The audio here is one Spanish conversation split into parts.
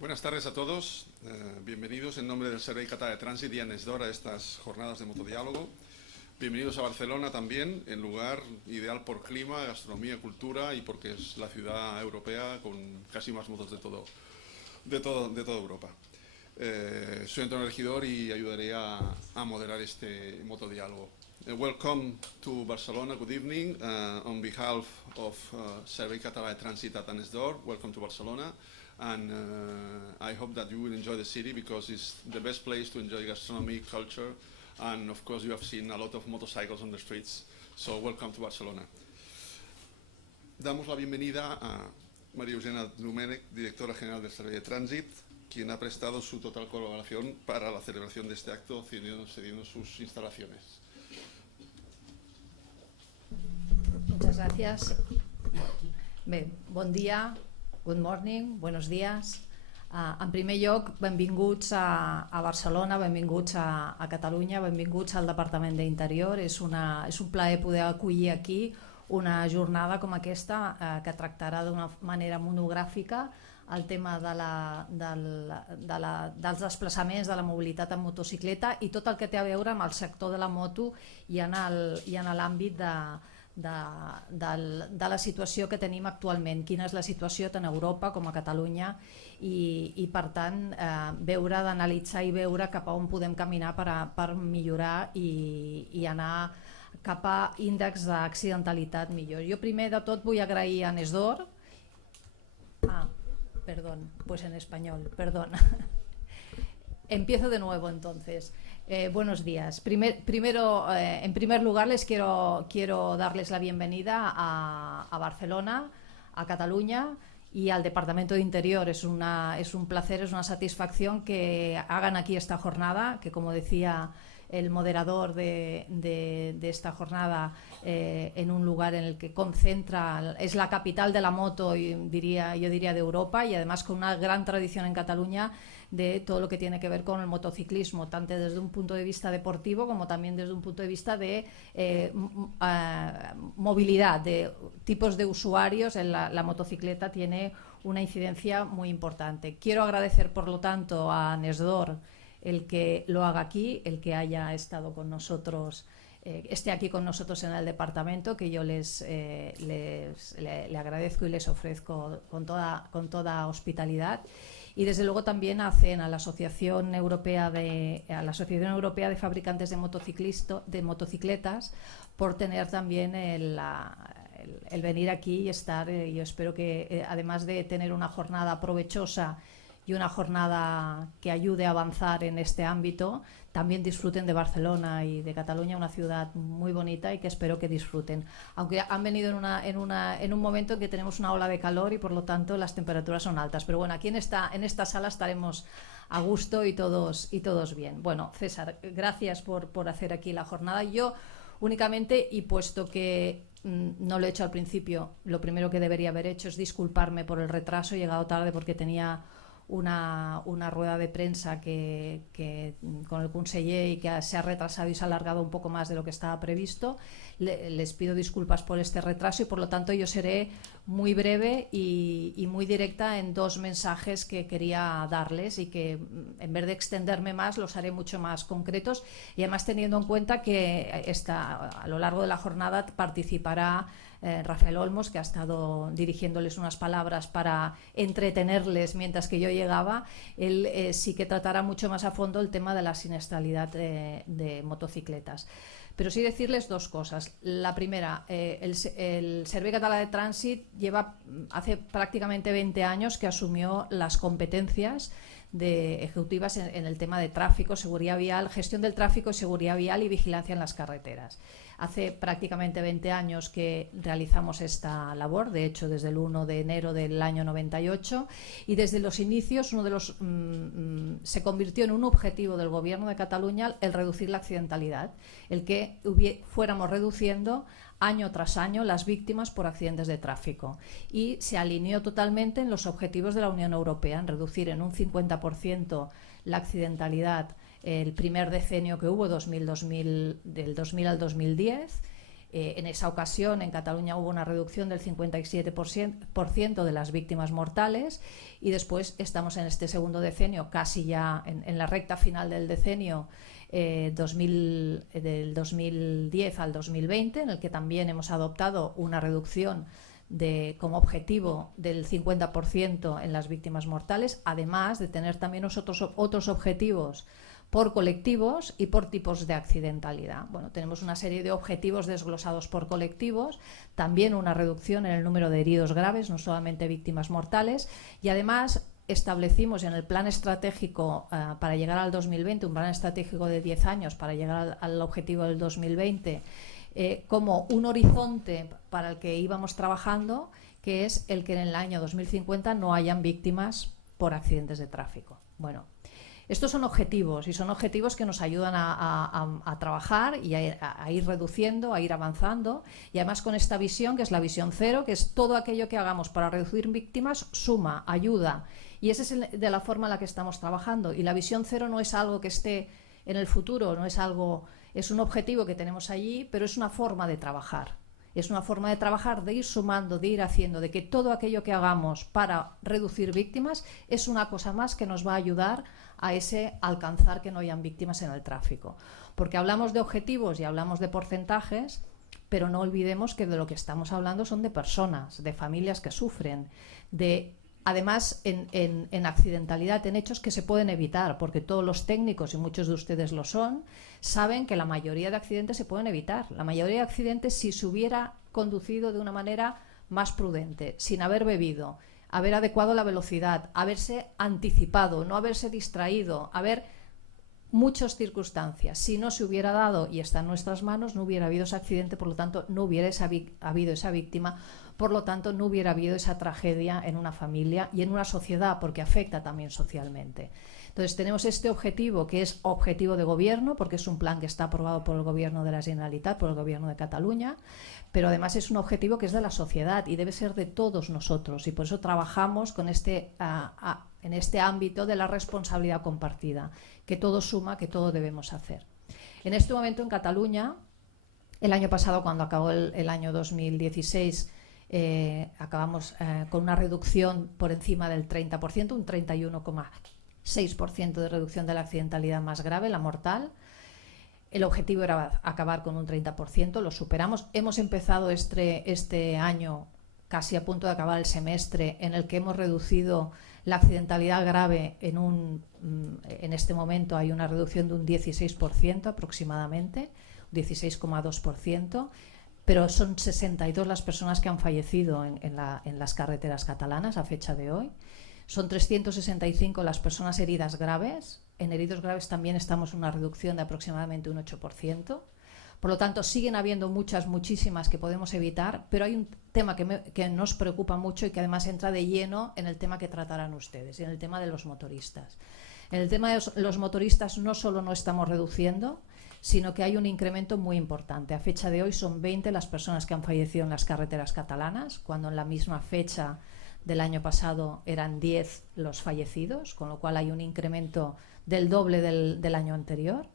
Buenas tardes a todos, bienvenidos en nombre del Servei Català de Trànsit y ANESDOR a estas jornadas de motodiálogo. Bienvenidos a Barcelona también, en lugar ideal por clima, gastronomía, cultura y porque es la ciudad europea con casi más motos de toda Europa. Soy Antonio Regidor y ayudaré a moderar este motodiálogo. Welcome to Barcelona, good evening. On behalf of Servei Català de Trànsit at ANESDOR, welcome to Barcelona. And I hope that you will enjoy the city because it's the best place to enjoy gastronomy, culture, and of course you have seen a lot of motorcycles on the streets. So welcome to Barcelona. Damos la bienvenida a María Eugenia Domènech, directora general del Servei de Trànsit, quien ha prestado su total colaboración para la celebración de este acto, cediendo sus instalaciones. Muchas gracias. Bé, bon dia, good morning, buenos días. En primer lloc, benvinguts a Barcelona, benvinguts a Catalunya, benvinguts al Departament d'Interior. És un plaer poder acollir aquí una jornada com aquesta que tractarà d'una manera monogràfica el tema dels desplaçaments, de la mobilitat en motocicleta i tot el que té a veure amb el sector de la moto i en l'àmbit de la situació que tenim actualment, quina és la situació tant a Europa com a Catalunya i per tant veure, d'analitzar i veure cap a on podem caminar per millorar i anar cap a índexs d'accidentalitat millor. Jo primer de tot vull agrair a ANESDOR. Perdón, pues en español, perdón. Empiezo de nuevo entonces. Buenos días. Primero, en primer lugar, les quiero darles la bienvenida a Barcelona, a Cataluña y al Departamento de Interior. Es un placer, es una satisfacción que hagan aquí esta jornada, que como decía el moderador de esta jornada, en un lugar en el que concentra, es la capital de la moto, yo diría de Europa, y además con una gran tradición en Cataluña de todo lo que tiene que ver con el motociclismo, tanto desde un punto de vista deportivo como también desde un punto de vista de movilidad, de tipos de usuarios. La motocicleta tiene una incidencia muy importante. Quiero agradecer, por lo tanto, a ANESDOR el que lo haga aquí, el que haya estado con nosotros, esté aquí con nosotros en el departamento, que yo le agradezco y les ofrezco con toda hospitalidad. Y desde luego también a CEN, a la Asociación Europea de Fabricantes de Motocicletas, por tener también el venir aquí y estar. Yo espero que además de tener una jornada provechosa y una jornada que ayude a avanzar en este ámbito, también disfruten de Barcelona y de Cataluña, una ciudad muy bonita y que espero que disfruten. Aunque han venido en un momento en que tenemos una ola de calor y por lo tanto las temperaturas son altas. Pero bueno, aquí en esta sala estaremos a gusto y todos bien. Bueno, César, gracias por hacer aquí la jornada. Yo únicamente, y puesto que no lo he hecho al principio, lo primero que debería haber hecho es disculparme por el retraso. He llegado tarde porque tenía una rueda de prensa con el conseller y que se ha retrasado y se ha alargado un poco más de lo que estaba previsto. Les pido disculpas por este retraso y por lo tanto yo seré muy breve y muy directa en dos mensajes que quería darles y que en vez de extenderme más los haré mucho más concretos y además teniendo en cuenta que a lo largo de la jornada participará Rafael Olmos, que ha estado dirigiéndoles unas palabras para entretenerles mientras que yo llegaba. Él sí que tratará mucho más a fondo el tema de la siniestralidad de motocicletas. Pero sí decirles dos cosas. La primera, el Servei Català de Trànsit hace prácticamente 20 años que asumió las competencias ejecutivas en el tema de tráfico, seguridad vial, gestión del tráfico, seguridad vial y vigilancia en las carreteras. Hace prácticamente 20 años que realizamos esta labor, de hecho desde el 1 de enero del año 98, y desde los inicios se convirtió en un objetivo del Gobierno de Cataluña el reducir la accidentalidad, el que fuéramos reduciendo año tras año las víctimas por accidentes de tráfico, y se alineó totalmente en los objetivos de la Unión Europea, en reducir en un 50% la accidentalidad el primer decenio que hubo, del 2000 al 2010, En esa ocasión, en Cataluña hubo una reducción del 57% de las víctimas mortales, y después estamos en este segundo decenio, casi ya en la recta final del decenio, del 2010 al 2020, en el que también hemos adoptado una reducción como objetivo del 50% en las víctimas mortales, además de tener también otros objetivos por colectivos y por tipos de accidentalidad. Bueno, tenemos una serie de objetivos desglosados por colectivos, también una reducción en el número de heridos graves, no solamente víctimas mortales, y además establecimos en el plan estratégico para llegar al 2020, un plan estratégico de 10 años para llegar al objetivo del 2020, como un horizonte para el que íbamos trabajando, que es el que en el año 2050 no hayan víctimas por accidentes de tráfico. Bueno, estos son objetivos, y son objetivos que nos ayudan a trabajar y a ir reduciendo, a ir avanzando, y además con esta visión, que es la visión cero, que es todo aquello que hagamos para reducir víctimas suma, ayuda, y esa es de la forma en la que estamos trabajando. Y la visión cero no es algo que esté en el futuro, no es algo, es un objetivo que tenemos allí, pero es una forma de trabajar. Es una forma de trabajar, de ir sumando, de ir haciendo, de que todo aquello que hagamos para reducir víctimas es una cosa más que nos va a ayudar a alcanzar que no hayan víctimas en el tráfico. Porque hablamos de objetivos y hablamos de porcentajes, pero no olvidemos que de lo que estamos hablando son de personas, de familias que sufren, además en accidentalidad, en hechos que se pueden evitar, porque todos los técnicos, y muchos de ustedes lo son, saben que la mayoría de accidentes se pueden evitar. La mayoría de accidentes, si se hubiera conducido de una manera más prudente, sin haber bebido, haber adecuado la velocidad, haberse anticipado, no haberse distraído, haber muchas circunstancias. Si no se hubiera dado y está en nuestras manos, no hubiera habido ese accidente, por lo tanto no hubiera habido esa víctima, por lo tanto no hubiera habido esa tragedia en una familia y en una sociedad, porque afecta también socialmente. Entonces tenemos este objetivo, que es objetivo de gobierno, porque es un plan que está aprobado por el gobierno de la Generalitat, por el gobierno de Cataluña, pero además es un objetivo que es de la sociedad y debe ser de todos nosotros, y por eso trabajamos con en este ámbito de la responsabilidad compartida, que todo suma, que todo debemos hacer. En este momento en Cataluña, el año pasado, cuando acabó el año 2016, acabamos con una reducción por encima del 30%, un 31,6% de reducción de la accidentalidad más grave, la mortal. El objetivo era acabar con un 30%, lo superamos. Hemos empezado este año, casi a punto de acabar el semestre, en el que hemos reducido la accidentalidad grave en este momento hay una reducción de un 16% aproximadamente, 16,2%, pero son 62 las personas que han fallecido en las carreteras catalanas a fecha de hoy. Son 365 las personas heridas graves. En heridos graves también estamos en una reducción de aproximadamente un 8%. Por lo tanto, siguen habiendo muchísimas que podemos evitar, pero hay un tema que nos preocupa mucho y que además entra de lleno en el tema que tratarán ustedes, en el tema de los motoristas. En el tema de los motoristas no solo no estamos reduciendo, sino que hay un incremento muy importante. A fecha de hoy son 20 las personas que han fallecido en las carreteras catalanas, cuando en la misma fecha del año pasado eran 10 los fallecidos, con lo cual hay un incremento del doble del año anterior,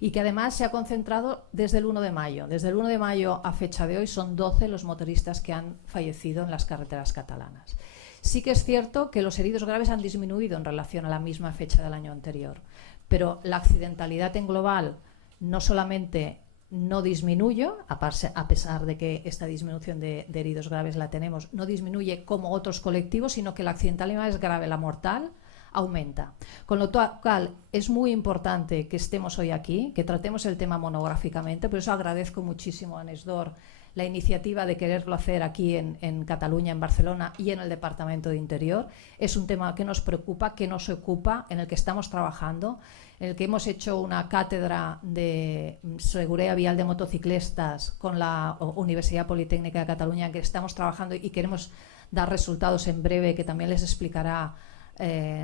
y que además se ha concentrado desde el 1 de mayo. Desde el 1 de mayo a fecha de hoy son 12 los motoristas que han fallecido en las carreteras catalanas. Sí que es cierto que los heridos graves han disminuido en relación a la misma fecha del año anterior, pero la accidentalidad en global no solamente no disminuye, a pesar de que esta disminución de heridos graves la tenemos, no disminuye como otros colectivos, sino que la accidentalidad es grave, la mortal aumenta. Con lo cual es muy importante que estemos hoy aquí, que tratemos el tema monográficamente. Por eso agradezco muchísimo a Nesdor la iniciativa de quererlo hacer aquí en Cataluña, en Barcelona y en el Departamento de Interior. Es un tema que nos preocupa, que nos ocupa, en el que estamos trabajando, en el que hemos hecho una cátedra de seguridad vial de motociclistas con la Universidad Politécnica de Cataluña, en que estamos trabajando y queremos dar resultados en breve, que también les explicará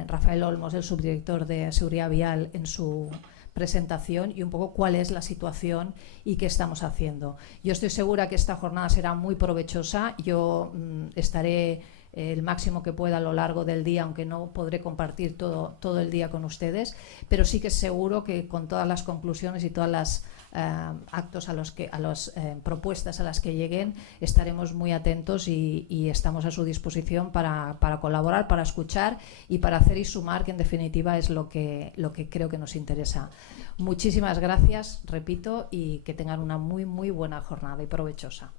Rafael Olmos, el subdirector de seguridad vial, en su presentación, y un poco cuál es la situación y qué estamos haciendo. Yo estoy segura que esta jornada será muy provechosa. Yo estaré el máximo que pueda a lo largo del día, aunque no podré compartir todo el día con ustedes, pero sí que es seguro que con todas las conclusiones y todas las actos a las propuestas a las que lleguen estaremos muy atentos y estamos a su disposición para colaborar, para escuchar y para hacer y sumar, que en definitiva es lo que creo que nos interesa. Muchísimas gracias, repito, y que tengan una muy buena jornada y provechosa.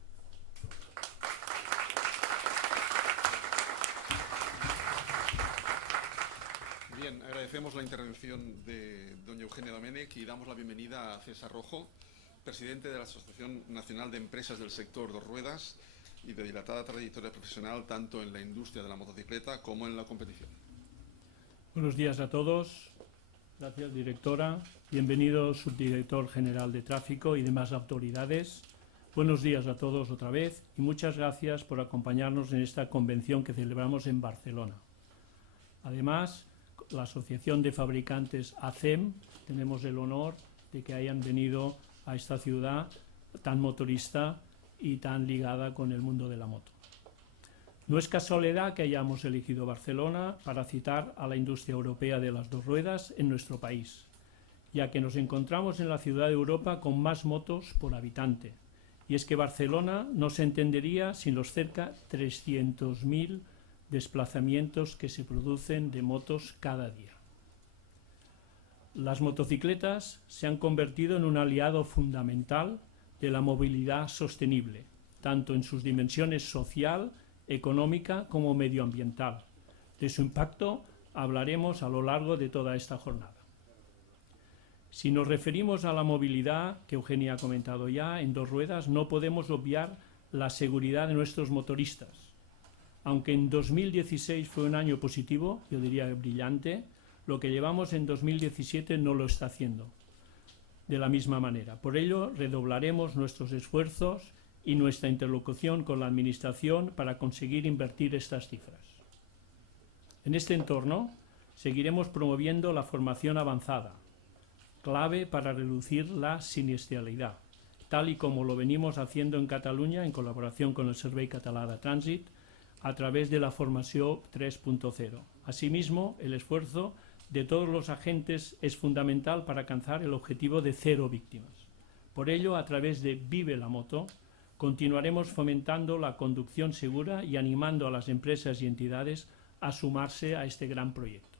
Bien, agradecemos la intervención de doña Eugenia Domènech y damos la bienvenida a César Rojo, presidente de la Asociación Nacional de Empresas del Sector Dos Ruedas y de dilatada trayectoria profesional tanto en la industria de la motocicleta como en la competición. Buenos días a todos. Gracias, directora. Bienvenido, subdirector general de tráfico y demás autoridades. Buenos días a todos otra vez y muchas gracias por acompañarnos en esta convención que celebramos en Barcelona. Además, la Asociación de Fabricantes ACEM, tenemos el honor de que hayan venido a esta ciudad tan motorista y tan ligada con el mundo de la moto. No es casualidad que hayamos elegido Barcelona para citar a la industria europea de las dos ruedas en nuestro país, ya que nos encontramos en la ciudad de Europa con más motos por habitante. Y es que Barcelona no se entendería sin los cerca 300.000 desplazamientos que se producen de motos cada día. Las motocicletas se han convertido en un aliado fundamental de la movilidad sostenible, tanto en sus dimensiones social, económica como medioambiental. De su impacto hablaremos a lo largo de toda esta jornada. Si nos referimos a la movilidad, que Eugenia ha comentado ya, en dos ruedas, no podemos obviar la seguridad de nuestros motoristas. Aunque en 2016 fue un año positivo, yo diría brillante, lo que llevamos en 2017 no lo está haciendo de la misma manera. Por ello, redoblaremos nuestros esfuerzos y nuestra interlocución con la Administración para conseguir invertir estas cifras. En este entorno, seguiremos promoviendo la formación avanzada, clave para reducir la siniestralidad, tal y como lo venimos haciendo en Cataluña en colaboración con el Servei Català de Trànsit, a través de la formación 3.0. Asimismo, el esfuerzo de todos los agentes es fundamental para alcanzar el objetivo de 0 víctimas. Por ello, a través de Vive la Moto, continuaremos fomentando la conducción segura y animando a las empresas y entidades a sumarse a este gran proyecto.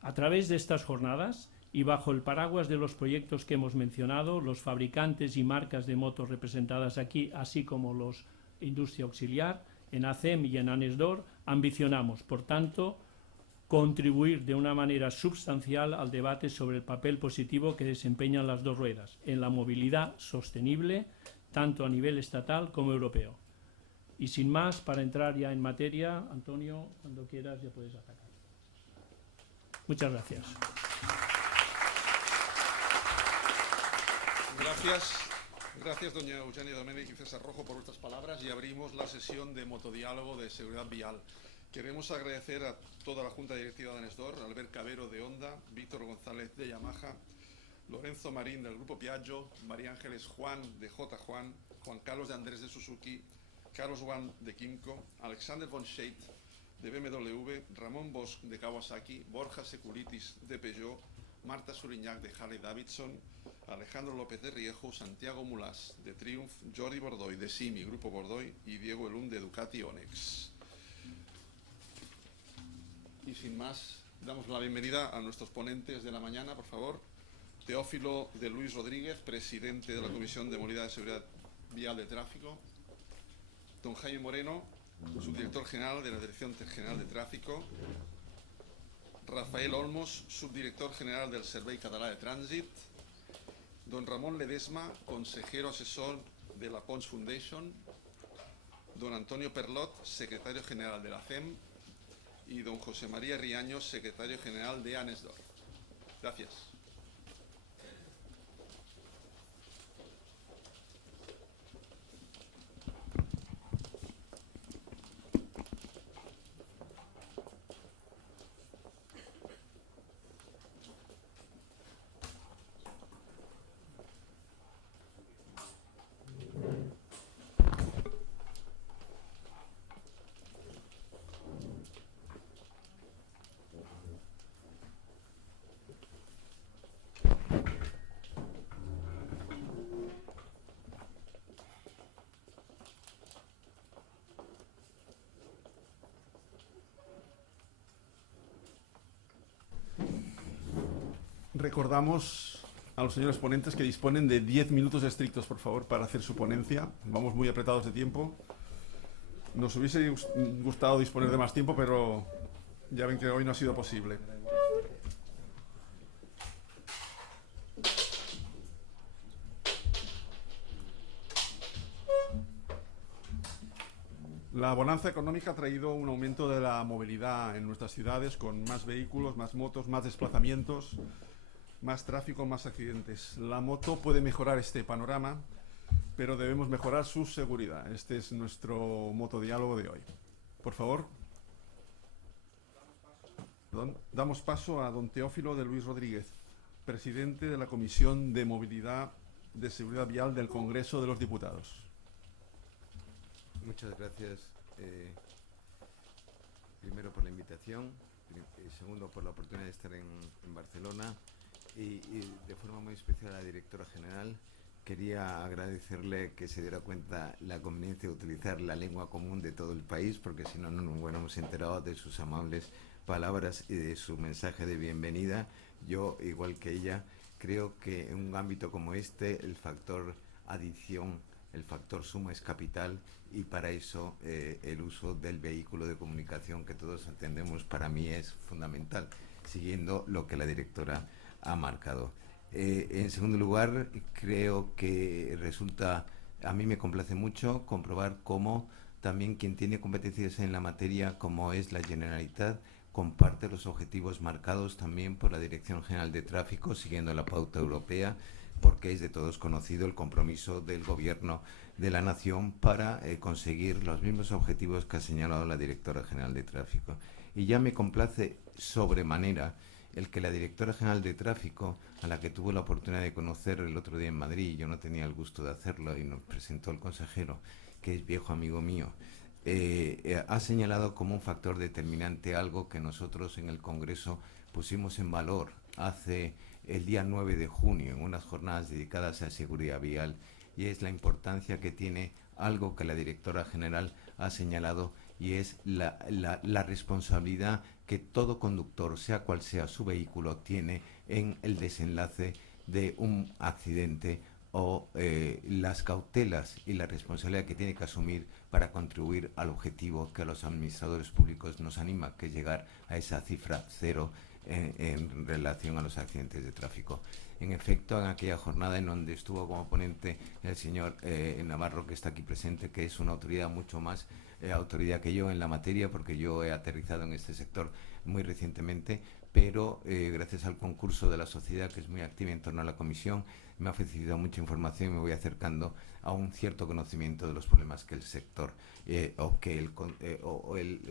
A través de estas jornadas y bajo el paraguas de los proyectos que hemos mencionado, los fabricantes y marcas de motos representadas aquí, así como los industria auxiliar, en ACEM y en ANESDOR, ambicionamos, por tanto, contribuir de una manera sustancial al debate sobre el papel positivo que desempeñan las dos ruedas en la movilidad sostenible, tanto a nivel estatal como europeo. Y sin más, para entrar ya en materia, Antonio, cuando quieras ya puedes atacar. Muchas gracias. Gracias, doña Eugenia Domènech y César Rojo, por vuestras palabras, y abrimos la sesión de motodiálogo de seguridad vial. Queremos agradecer a toda la Junta Directiva de ANESDOR, Albert Cabero de Honda, Víctor González de Yamaha, Lorenzo Marín del Grupo Piaggio, María Ángeles Juan de J. Juan, Juan Carlos de Andrés de Suzuki, Carlos Juan de Kimco, Alexander von Scheidt de BMW, Ramón Bosch de Kawasaki, Borja Securitis de Peugeot, Marta Suriñac de Harley Davidson, Alejandro López de Riejo, Santiago Mulás de Triumph, Jordi Bordoy de Simi, Grupo Bordoy y Diego Elum de Ducati Onex. Y sin más, damos la bienvenida a nuestros ponentes de la mañana, por favor. Teófilo de Luis Rodríguez, presidente de la Comisión de Movilidad y Seguridad Vial de Tráfico. Don Jaime Moreno, subdirector general de la Dirección General de Tráfico. Rafael Olmos, subdirector general del Servei Català de Trànsit. Don Ramón Ledesma, consejero asesor de la Pons Foundation. Don Antonio Perlot, secretario general de la CEM. Y don José María Riaños, secretario general de ANESDOR. Gracias. Recordamos a los señores ponentes que disponen de 10 minutos estrictos, por favor, para hacer su ponencia. Vamos muy apretados de tiempo. Nos hubiese gustado disponer de más tiempo, pero ya ven que hoy no ha sido posible. La bonanza económica ha traído un aumento de la movilidad en nuestras ciudades, con más vehículos, más motos, más desplazamientos, más tráfico, más accidentes. La moto puede mejorar este panorama, pero debemos mejorar su seguridad. Este es nuestro motodiálogo de hoy. Por favor. Damos paso a don Teófilo de Luis Rodríguez, presidente de la Comisión de Movilidad de Seguridad Vial del Congreso de los Diputados. Muchas gracias, primero por la invitación, segundo por la oportunidad de estar en Barcelona y de forma muy especial a la directora general. Quería agradecerle que se diera cuenta la conveniencia de utilizar la lengua común de todo el país, porque si no, no nos hubiéramos enterado de sus amables palabras y de su mensaje de bienvenida. Yo, igual que ella, creo que en un ámbito como este el factor adición, el factor suma es capital, y para eso el uso del vehículo de comunicación que todos entendemos para mí es fundamental, siguiendo lo que la directora ha marcado. En segundo lugar, creo que a mí me complace mucho comprobar cómo también quien tiene competencias en la materia, como es la Generalitat, comparte los objetivos marcados también por la Dirección General de Tráfico, siguiendo la pauta europea, porque es de todos conocido el compromiso del Gobierno de la Nación para conseguir los mismos objetivos que ha señalado la Directora General de Tráfico. Y ya me complace sobremanera el que la Directora General de Tráfico, a la que tuve la oportunidad de conocer el otro día en Madrid, yo no tenía el gusto de hacerlo y nos presentó el consejero, que es viejo amigo mío, ha señalado como un factor determinante algo que nosotros en el Congreso pusimos en valor hace el día 9 de junio, en unas jornadas dedicadas a seguridad vial, y es la importancia que tiene algo que la directora general ha señalado, y es la responsabilidad que todo conductor, sea cual sea su vehículo, tiene en el desenlace de un accidente, o las cautelas y la responsabilidad que tiene que asumir para contribuir al objetivo que a los administradores públicos nos anima, que es llegar a esa cifra cero en relación a los accidentes de tráfico. En efecto, en aquella jornada en donde estuvo como ponente el señor Navarro, que está aquí presente, que es una autoridad mucho más autoridad que yo en la materia, porque yo he aterrizado en este sector muy recientemente, pero gracias al concurso de la sociedad, que es muy activa en torno a la comisión, me ha facilitado mucha información y me voy acercando a un cierto conocimiento de los problemas que el sector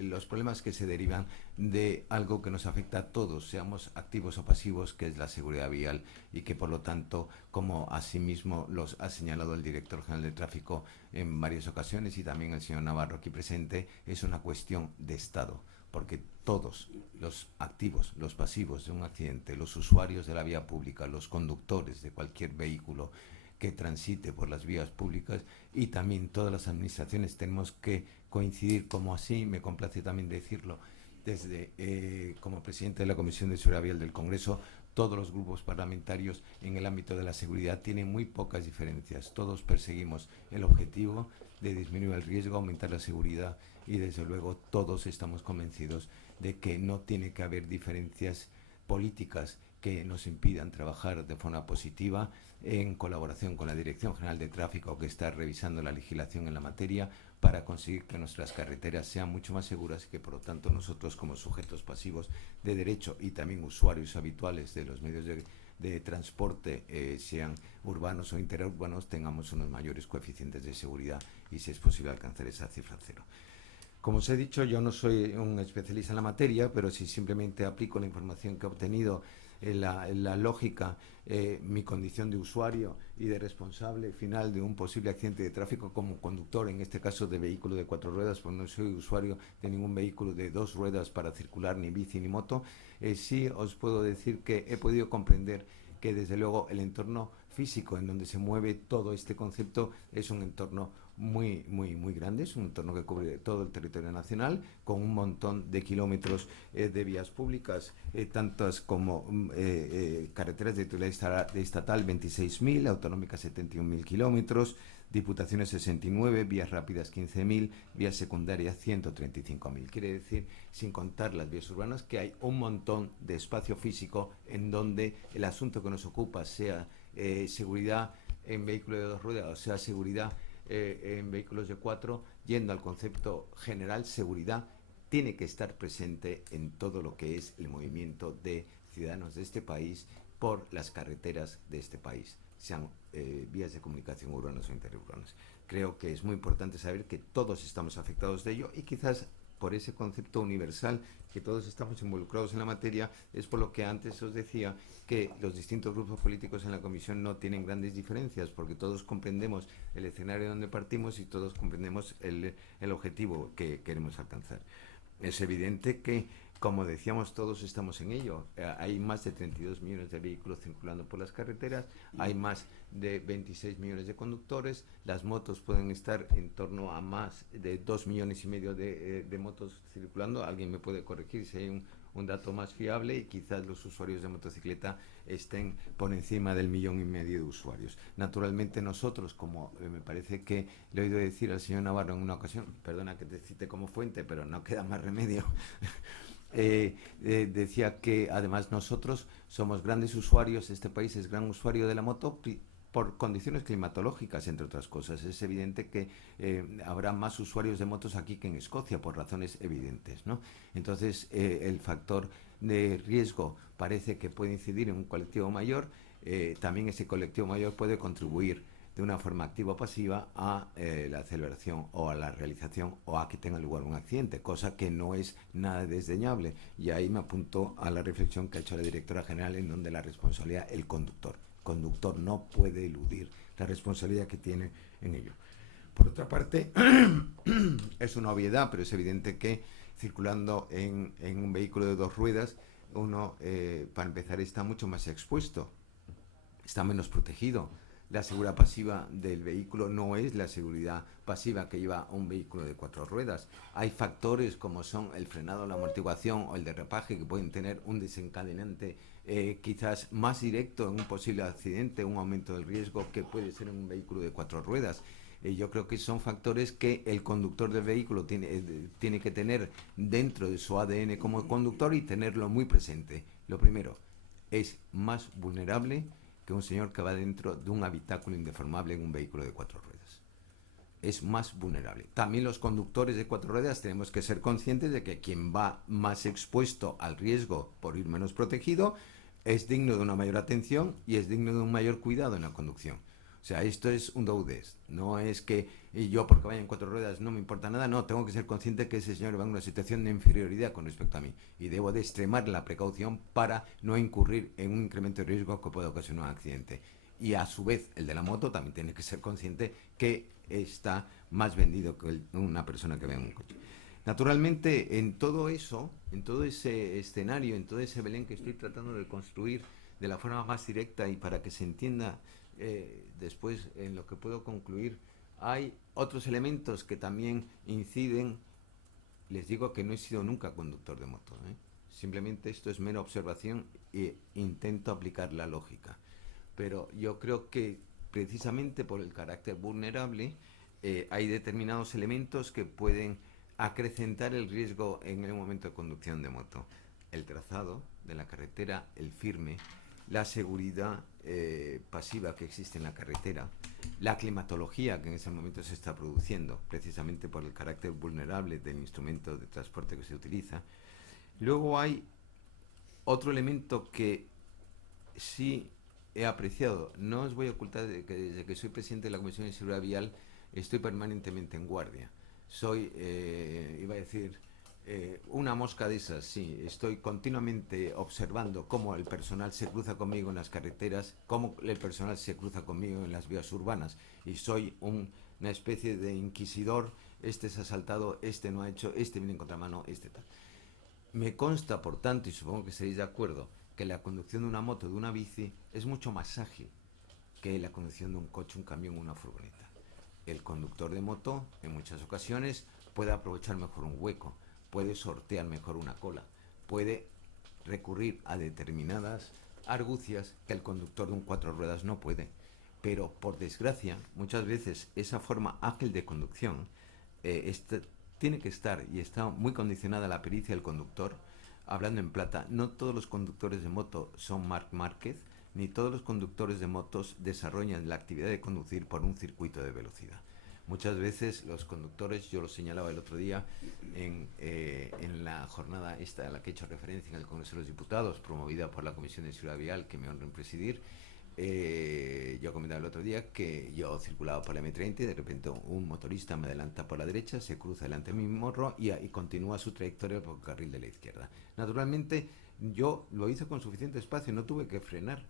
los problemas que se derivan de algo que nos afecta a todos, seamos activos o pasivos, que es la seguridad vial, y que por lo tanto, como asimismo los ha señalado el director general de tráfico en varias ocasiones y también el señor Navarro aquí presente, es una cuestión de Estado, porque todos los activos, los pasivos de un accidente, los usuarios de la vía pública, los conductores de cualquier vehículo que transite por las vías públicas, y también todas las administraciones tenemos que coincidir, como así me complace también decirlo, desde como presidente de la Comisión de Seguridad Vial del Congreso, todos los grupos parlamentarios en el ámbito de la seguridad tienen muy pocas diferencias. Todos perseguimos el objetivo de disminuir el riesgo, aumentar la seguridad, y desde luego todos estamos convencidos de que no tiene que haber diferencias políticas que nos impidan trabajar de forma positiva en colaboración con la Dirección General de Tráfico, que está revisando la legislación en la materia, para conseguir que nuestras carreteras sean mucho más seguras y que por lo tanto nosotros, como sujetos pasivos de derecho y también usuarios habituales de los medios de transporte, sean urbanos o interurbanos, tengamos unos mayores coeficientes de seguridad y, si es posible, alcanzar esa cifra cero. Como os he dicho, yo no soy un especialista en la materia, pero si simplemente aplico la información que he obtenido, la lógica, mi condición de usuario y de responsable final de un posible accidente de tráfico como conductor, en este caso de vehículo de 4 ruedas, pues no soy usuario de ningún vehículo de 2 ruedas para circular, ni bici ni moto, sí os puedo decir que he podido comprender que desde luego el entorno físico en donde se mueve todo este concepto es un entorno muy grande, es un entorno que cubre todo el territorio nacional, con un montón de kilómetros de vías públicas, tantas como carreteras de titularidad estatal 26.000, autonómicas 71.000 kilómetros, diputaciones 69, vías rápidas 15.000, vías secundarias 135.000. Quiere decir, sin contar las vías urbanas, que hay un montón de espacio físico en donde el asunto que nos ocupa sea seguridad en vehículos de 2 ruedas, o sea, seguridad en vehículos de 4, yendo al concepto general, seguridad tiene que estar presente en todo lo que es el movimiento de ciudadanos de este país por las carreteras de este país, sean vías de comunicación urbanas o interurbanas. Creo que es muy importante saber que todos estamos afectados de ello, y quizás por ese concepto universal, que todos estamos involucrados en la materia, es por lo que antes os decía que los distintos grupos políticos en la comisión no tienen grandes diferencias, porque todos comprendemos el escenario donde partimos y todos comprendemos el objetivo que queremos alcanzar. Es evidente que, como decíamos, todos estamos en ello. Hay más de 32 millones de vehículos circulando por las carreteras, hay más de 26 millones de conductores, las motos pueden estar en torno a más de 2,5 millones de motos circulando. Alguien me puede corregir si hay un dato más fiable, y quizás los usuarios de motocicleta estén por encima del 1,5 millones de usuarios. Naturalmente nosotros, como me parece que le he oído decir al señor Navarro en una ocasión, perdona que te cite como fuente, pero no queda más remedio, decía que además nosotros somos grandes usuarios, este país es gran usuario de la moto por condiciones climatológicas, entre otras cosas. Es evidente que habrá más usuarios de motos aquí que en Escocia, por razones evidentes, ¿no? Entonces, el factor de riesgo parece que puede incidir en un colectivo mayor. También ese colectivo mayor puede contribuir de una forma activa o pasiva a la celebración o a la realización o a que tenga lugar un accidente, cosa que no es nada desdeñable. Y ahí me apunto a la reflexión que ha hecho la directora general, en donde la responsabilidad, el conductor no puede eludir la responsabilidad que tiene en ello. Por otra parte, es una obviedad, pero es evidente que circulando en un vehículo de 2 ruedas, uno, para empezar, está mucho más expuesto, está menos protegido. La seguridad pasiva del vehículo no es la seguridad pasiva que lleva un vehículo de 4 ruedas. Hay factores como son el frenado, la amortiguación o el derrapaje, que pueden tener un desencadenante quizás más directo en un posible accidente, un aumento del riesgo que puede ser en un vehículo de 4 ruedas. Yo creo que son factores que el conductor del vehículo tiene que tener dentro de su ADN como conductor y tenerlo muy presente. Lo primero, es más vulnerable que un señor que va dentro de un habitáculo indeformable en un vehículo de 4 ruedas. Es más vulnerable. También los conductores de 4 ruedas tenemos que ser conscientes de que quien va más expuesto al riesgo por ir menos protegido es digno de una mayor atención y es digno de un mayor cuidado en la conducción. O sea, esto es un do des. No es que yo, porque vaya en 4 ruedas, no me importa nada. No, tengo que ser consciente que ese señor va en una situación de inferioridad con respecto a mí, y debo de extremar la precaución para no incurrir en un incremento de riesgo que pueda ocasionar un accidente. Y a su vez, el de la moto también tiene que ser consciente que está más vendido que una persona que va en un coche. Naturalmente, en todo eso, en todo ese escenario, en todo ese Belén que estoy tratando de construir de la forma más directa y para que se entienda después en lo que puedo concluir, hay otros elementos que también inciden. Les digo que no he sido nunca conductor de moto, simplemente esto es mera observación e intento aplicar la lógica, pero yo creo que precisamente por el carácter vulnerable hay determinados elementos que pueden acrecentar el riesgo en el momento de conducción de moto: el trazado de la carretera, el firme, la seguridad pasiva que existe en la carretera, la climatología que en ese momento se está produciendo, precisamente por el carácter vulnerable del instrumento de transporte que se utiliza. Luego hay otro elemento que sí he apreciado. No os voy a ocultar de que desde que soy presidente de la Comisión de Seguridad Vial estoy permanentemente en guardia. Soy, iba a decir, una mosca de esas, sí. Estoy continuamente observando cómo el personal se cruza conmigo en las carreteras, cómo el personal se cruza conmigo en las vías urbanas, y soy una especie de inquisidor. Este se ha saltado, este no ha hecho, este viene en contramano, este tal. Me consta, por tanto, y supongo que estaréis de acuerdo, que la conducción de una moto, de una bici, es mucho más ágil que la conducción de un coche, un camión o una furgoneta. el conductor de moto en muchas ocasiones puede aprovechar mejor un hueco, puede sortear mejor una cola, puede recurrir a determinadas argucias que el conductor de un 4 ruedas no puede. Pero, por desgracia, muchas veces esa forma ágil de conducción tiene que estar, y está muy condicionada a la pericia del conductor. Hablando en plata, no todos los conductores de moto son Marc Márquez, ni todos los conductores de motos desarrollan la actividad de conducir por un circuito de velocidad. Muchas veces los conductores, yo lo señalaba el otro día en la jornada esta a la que he hecho referencia en el Congreso de los Diputados, promovida por la Comisión de Seguridad Vial, que me honra en presidir. Yo comentaba el otro día que yo circulaba por la M30 y de repente un motorista me adelanta por la derecha, se cruza delante de mi morro y continúa su trayectoria por el carril de la izquierda. Naturalmente, yo lo hice con suficiente espacio, no tuve que frenar,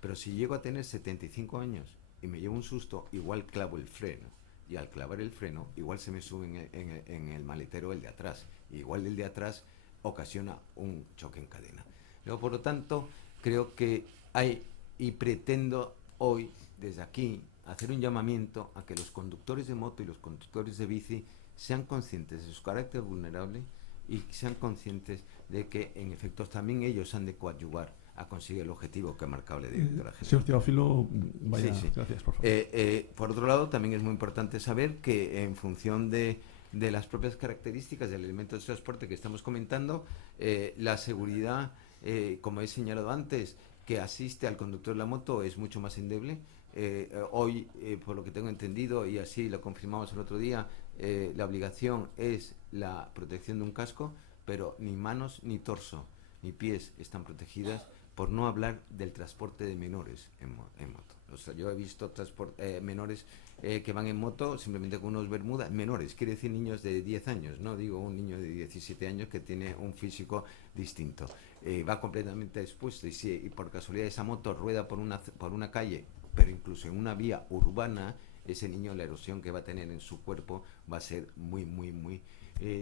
pero si llego a tener 75 años y me llevo un susto, igual clavo el freno, y al clavar el freno, igual se me sube en el maletero el de atrás, y igual el de atrás ocasiona un choque en cadena. Luego, por lo tanto, creo que hay, y pretendo hoy, desde aquí, hacer un llamamiento a que los conductores de moto y los conductores de bici sean conscientes de su carácter vulnerable y sean conscientes de que, en efecto, también ellos han de coadyuvar a conseguir el objetivo que ha marcado la directora general. Señor Teófilo, vaya, Sí. gracias, por favor. Por otro lado, también es muy importante saber que, en función de las propias características del elemento de transporte que estamos comentando, la seguridad, como he señalado antes, que asiste al conductor de la moto es mucho más endeble. Hoy, por lo que tengo entendido, y así lo confirmamos el otro día, la obligación es la protección de un casco, pero ni manos, ni torso, ni pies están protegidas, por no hablar del transporte de menores en moto. O sea, yo he visto menores que van en moto simplemente con unos bermudas, menores, quiere decir niños de 10 años, no digo un niño de 17 años que tiene un físico distinto. Va completamente expuesto, y por casualidad esa moto rueda por una calle, pero incluso en una vía urbana, ese niño, la erosión que va a tener en su cuerpo va a ser muy, muy, muy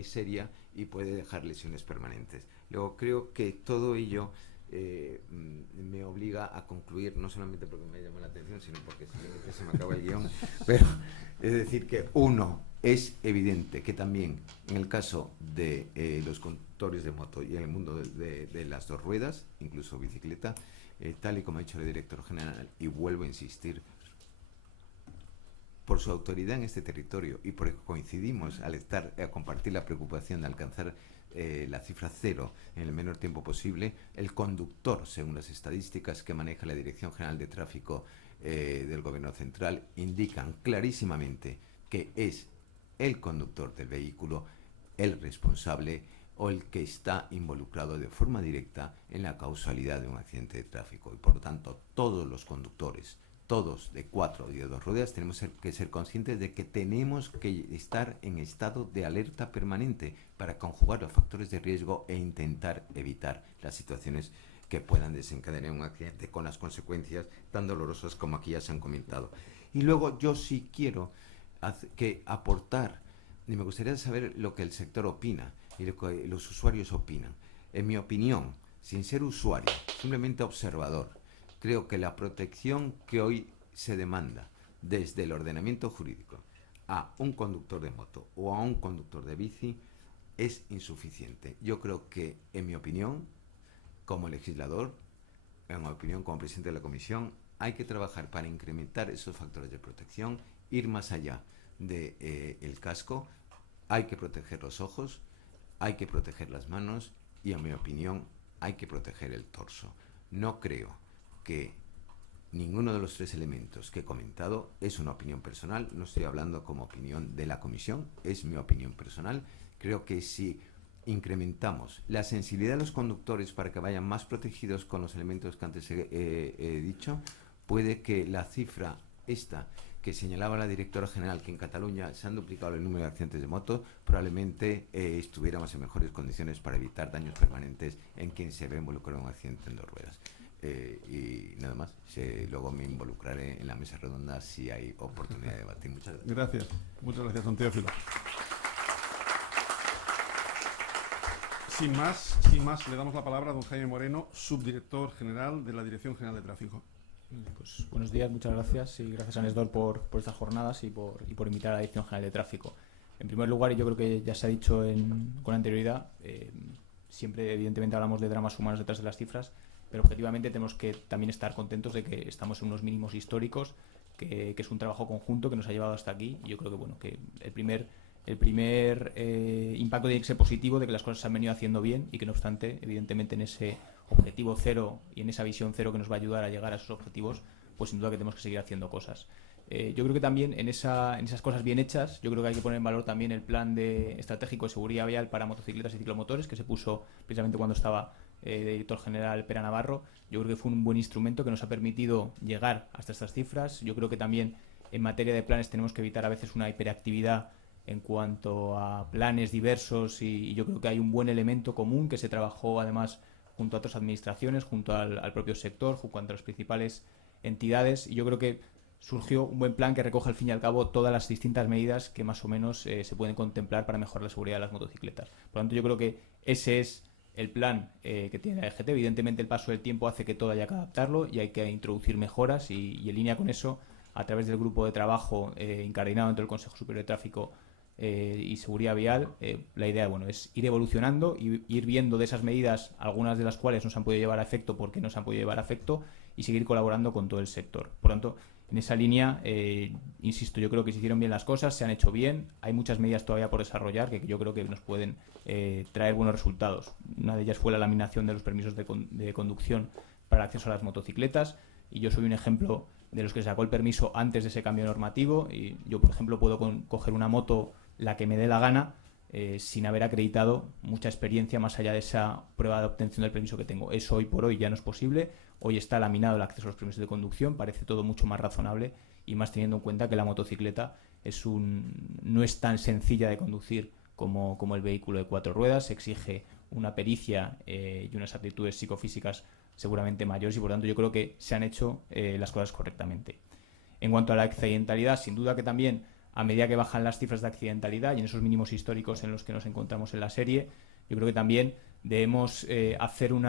seria y puede dejar lesiones permanentes. Luego, creo que todo ello me obliga a concluir, no solamente porque me llama la atención, sino porque simplemente se me acaba el guión, pero es decir que, uno, es evidente que también en el caso de los conductores de moto y en el mundo de las dos ruedas, incluso bicicleta, tal y como ha dicho el director general, y vuelvo a insistir, por su autoridad en este territorio y porque coincidimos al compartir la preocupación de alcanzar la cifra 0 en el menor tiempo posible, el conductor, según las estadísticas que maneja la Dirección General de Tráfico del Gobierno Central, indican clarísimamente que es el conductor del vehículo el responsable o el que está involucrado de forma directa en la causalidad de un accidente de tráfico. Y por lo tanto, todos los conductores, todos de 4 y de 2 ruedas, tenemos que ser conscientes de que tenemos que estar en estado de alerta permanente para conjugar los factores de riesgo e intentar evitar las situaciones que puedan desencadenar un accidente con las consecuencias tan dolorosas como aquí ya se han comentado. Y luego yo sí quiero aportar, y me gustaría saber lo que el sector opina y lo que los usuarios opinan. En mi opinión, sin ser usuario, simplemente observador, creo que la protección que hoy se demanda desde el ordenamiento jurídico a un conductor de moto o a un conductor de bici es insuficiente. Yo creo que, en mi opinión, como legislador, en mi opinión como presidente de la Comisión, hay que trabajar para incrementar esos factores de protección, ir más allá del casco, hay que proteger los ojos, hay que proteger las manos y, en mi opinión, hay que proteger el torso. No creo que ninguno de los 3 elementos que he comentado, es una opinión personal, no estoy hablando como opinión de la Comisión, es mi opinión personal. Creo que si incrementamos la sensibilidad de los conductores para que vayan más protegidos con los elementos que antes he dicho, puede que la cifra esta que señalaba la directora general, que en Cataluña se han duplicado el número de accidentes de moto, probablemente estuviéramos en mejores condiciones para evitar daños permanentes en quien se ve involucrado en un accidente en 2 ruedas. Y nada más, luego me involucraré en la mesa redonda si hay oportunidad de debatir. Muchas gracias. Muchas gracias, don Teófilo. Sin más, le damos la palabra a don Jaime Moreno, subdirector general de la Dirección General de Tráfico. Pues, buenos días, muchas gracias y gracias a Nesdor por estas jornadas y por invitar a la Dirección General de Tráfico. En primer lugar, y yo creo que ya se ha dicho con anterioridad, siempre evidentemente hablamos de dramas humanos detrás de las cifras, pero objetivamente tenemos que también estar contentos de que estamos en unos mínimos históricos, que es un trabajo conjunto que nos ha llevado hasta aquí, y yo creo que bueno, que el primer impacto tiene que ser positivo de que las cosas se han venido haciendo bien y que no obstante, evidentemente en ese objetivo cero y en esa visión cero que nos va a ayudar a llegar a esos objetivos, pues sin duda que tenemos que seguir haciendo cosas. Yo creo que también en esas cosas bien hechas, yo creo que hay que poner en valor también el plan estratégico de seguridad vial para motocicletas y ciclomotores que se puso precisamente cuando estaba de director general Pera Navarro. Yo creo que fue un buen instrumento que nos ha permitido llegar hasta estas cifras. Yo creo que también en materia de planes tenemos que evitar a veces una hiperactividad en cuanto a planes diversos y yo creo que hay un buen elemento común que se trabajó además junto a otras administraciones, junto al propio sector, junto a las principales entidades, y yo creo que surgió un buen plan que recoge al fin y al cabo todas las distintas medidas que más o menos se pueden contemplar para mejorar la seguridad de las motocicletas. Por lo tanto, yo creo que ese es el plan que tiene la EGT. Evidentemente el paso del tiempo hace que todo haya que adaptarlo y hay que introducir mejoras y en línea con eso, a través del grupo de trabajo incardinado entre el Consejo Superior de Tráfico y Seguridad Vial, la idea es ir evolucionando y ir viendo de esas medidas, algunas de las cuales no se han podido llevar a efecto porque no se han podido llevar a efecto, y seguir colaborando con todo el sector. Por tanto, en esa línea, insisto, yo creo que se hicieron bien las cosas, se han hecho bien, hay muchas medidas todavía por desarrollar que yo creo que nos pueden traer buenos resultados. Una de ellas fue la laminación de los permisos de conducción para el acceso a las motocicletas, y yo soy un ejemplo de los que sacó el permiso antes de ese cambio normativo, y yo, por ejemplo, puedo coger una moto la que me dé la gana sin haber acreditado mucha experiencia más allá de esa prueba de obtención del permiso que tengo. Eso hoy por hoy ya no es posible. Hoy está laminado el acceso a los permisos de conducción, parece todo mucho más razonable, y más teniendo en cuenta que la motocicleta no es tan sencilla de conducir como el vehículo de 4 ruedas, exige una pericia y unas aptitudes psicofísicas seguramente mayores, y por tanto yo creo que se han hecho las cosas correctamente. En cuanto a la accidentalidad, sin duda que también a medida que bajan las cifras de accidentalidad y en esos mínimos históricos en los que nos encontramos en la serie, yo creo que también debemos hacer un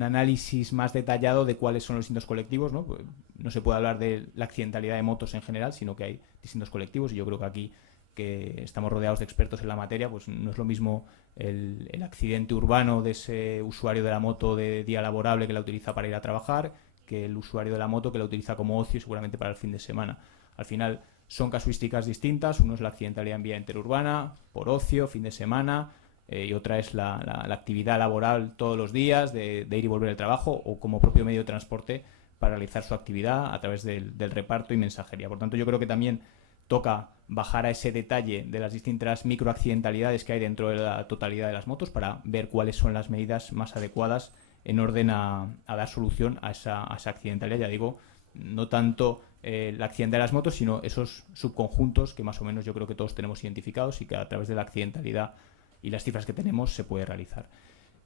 análisis más detallado de cuáles son los distintos colectivos, ¿no? Pues no se puede hablar de la accidentalidad de motos en general, sino que hay distintos colectivos, y yo creo que aquí, que estamos rodeados de expertos en la materia, pues no es lo mismo el accidente urbano de ese usuario de la moto de día laborable que la utiliza para ir a trabajar, que el usuario de la moto que la utiliza como ocio y seguramente para el fin de semana. Al final son casuísticas distintas. Uno es la accidentalidad en vía interurbana, por ocio, fin de semana, y otra es la actividad laboral todos los días de ir y volver al trabajo, o como propio medio de transporte para realizar su actividad a través del reparto y mensajería. Por tanto, yo creo que también toca bajar a ese detalle de las distintas microaccidentalidades que hay dentro de la totalidad de las motos para ver cuáles son las medidas más adecuadas en orden a dar solución a esa accidentalidad. Ya digo, no tanto la accidentalidad de las motos, sino esos subconjuntos que más o menos yo creo que todos tenemos identificados y que a través de la accidentalidad y las cifras que tenemos se puede realizar.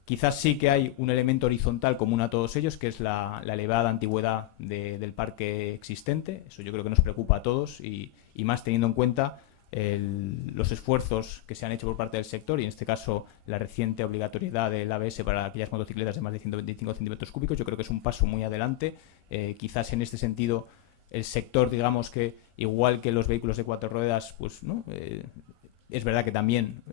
Quizás sí que hay un elemento horizontal común a todos ellos, que es la elevada antigüedad del parque existente. Eso yo creo que nos preocupa a todos, y más teniendo en cuenta los esfuerzos que se han hecho por parte del sector, y en este caso la reciente obligatoriedad del ABS para aquellas motocicletas de más de 125 centímetros cúbicos. Yo creo que es un paso muy adelante. Quizás en este sentido el sector, digamos que igual que los vehículos de 4 ruedas, pues no es verdad que también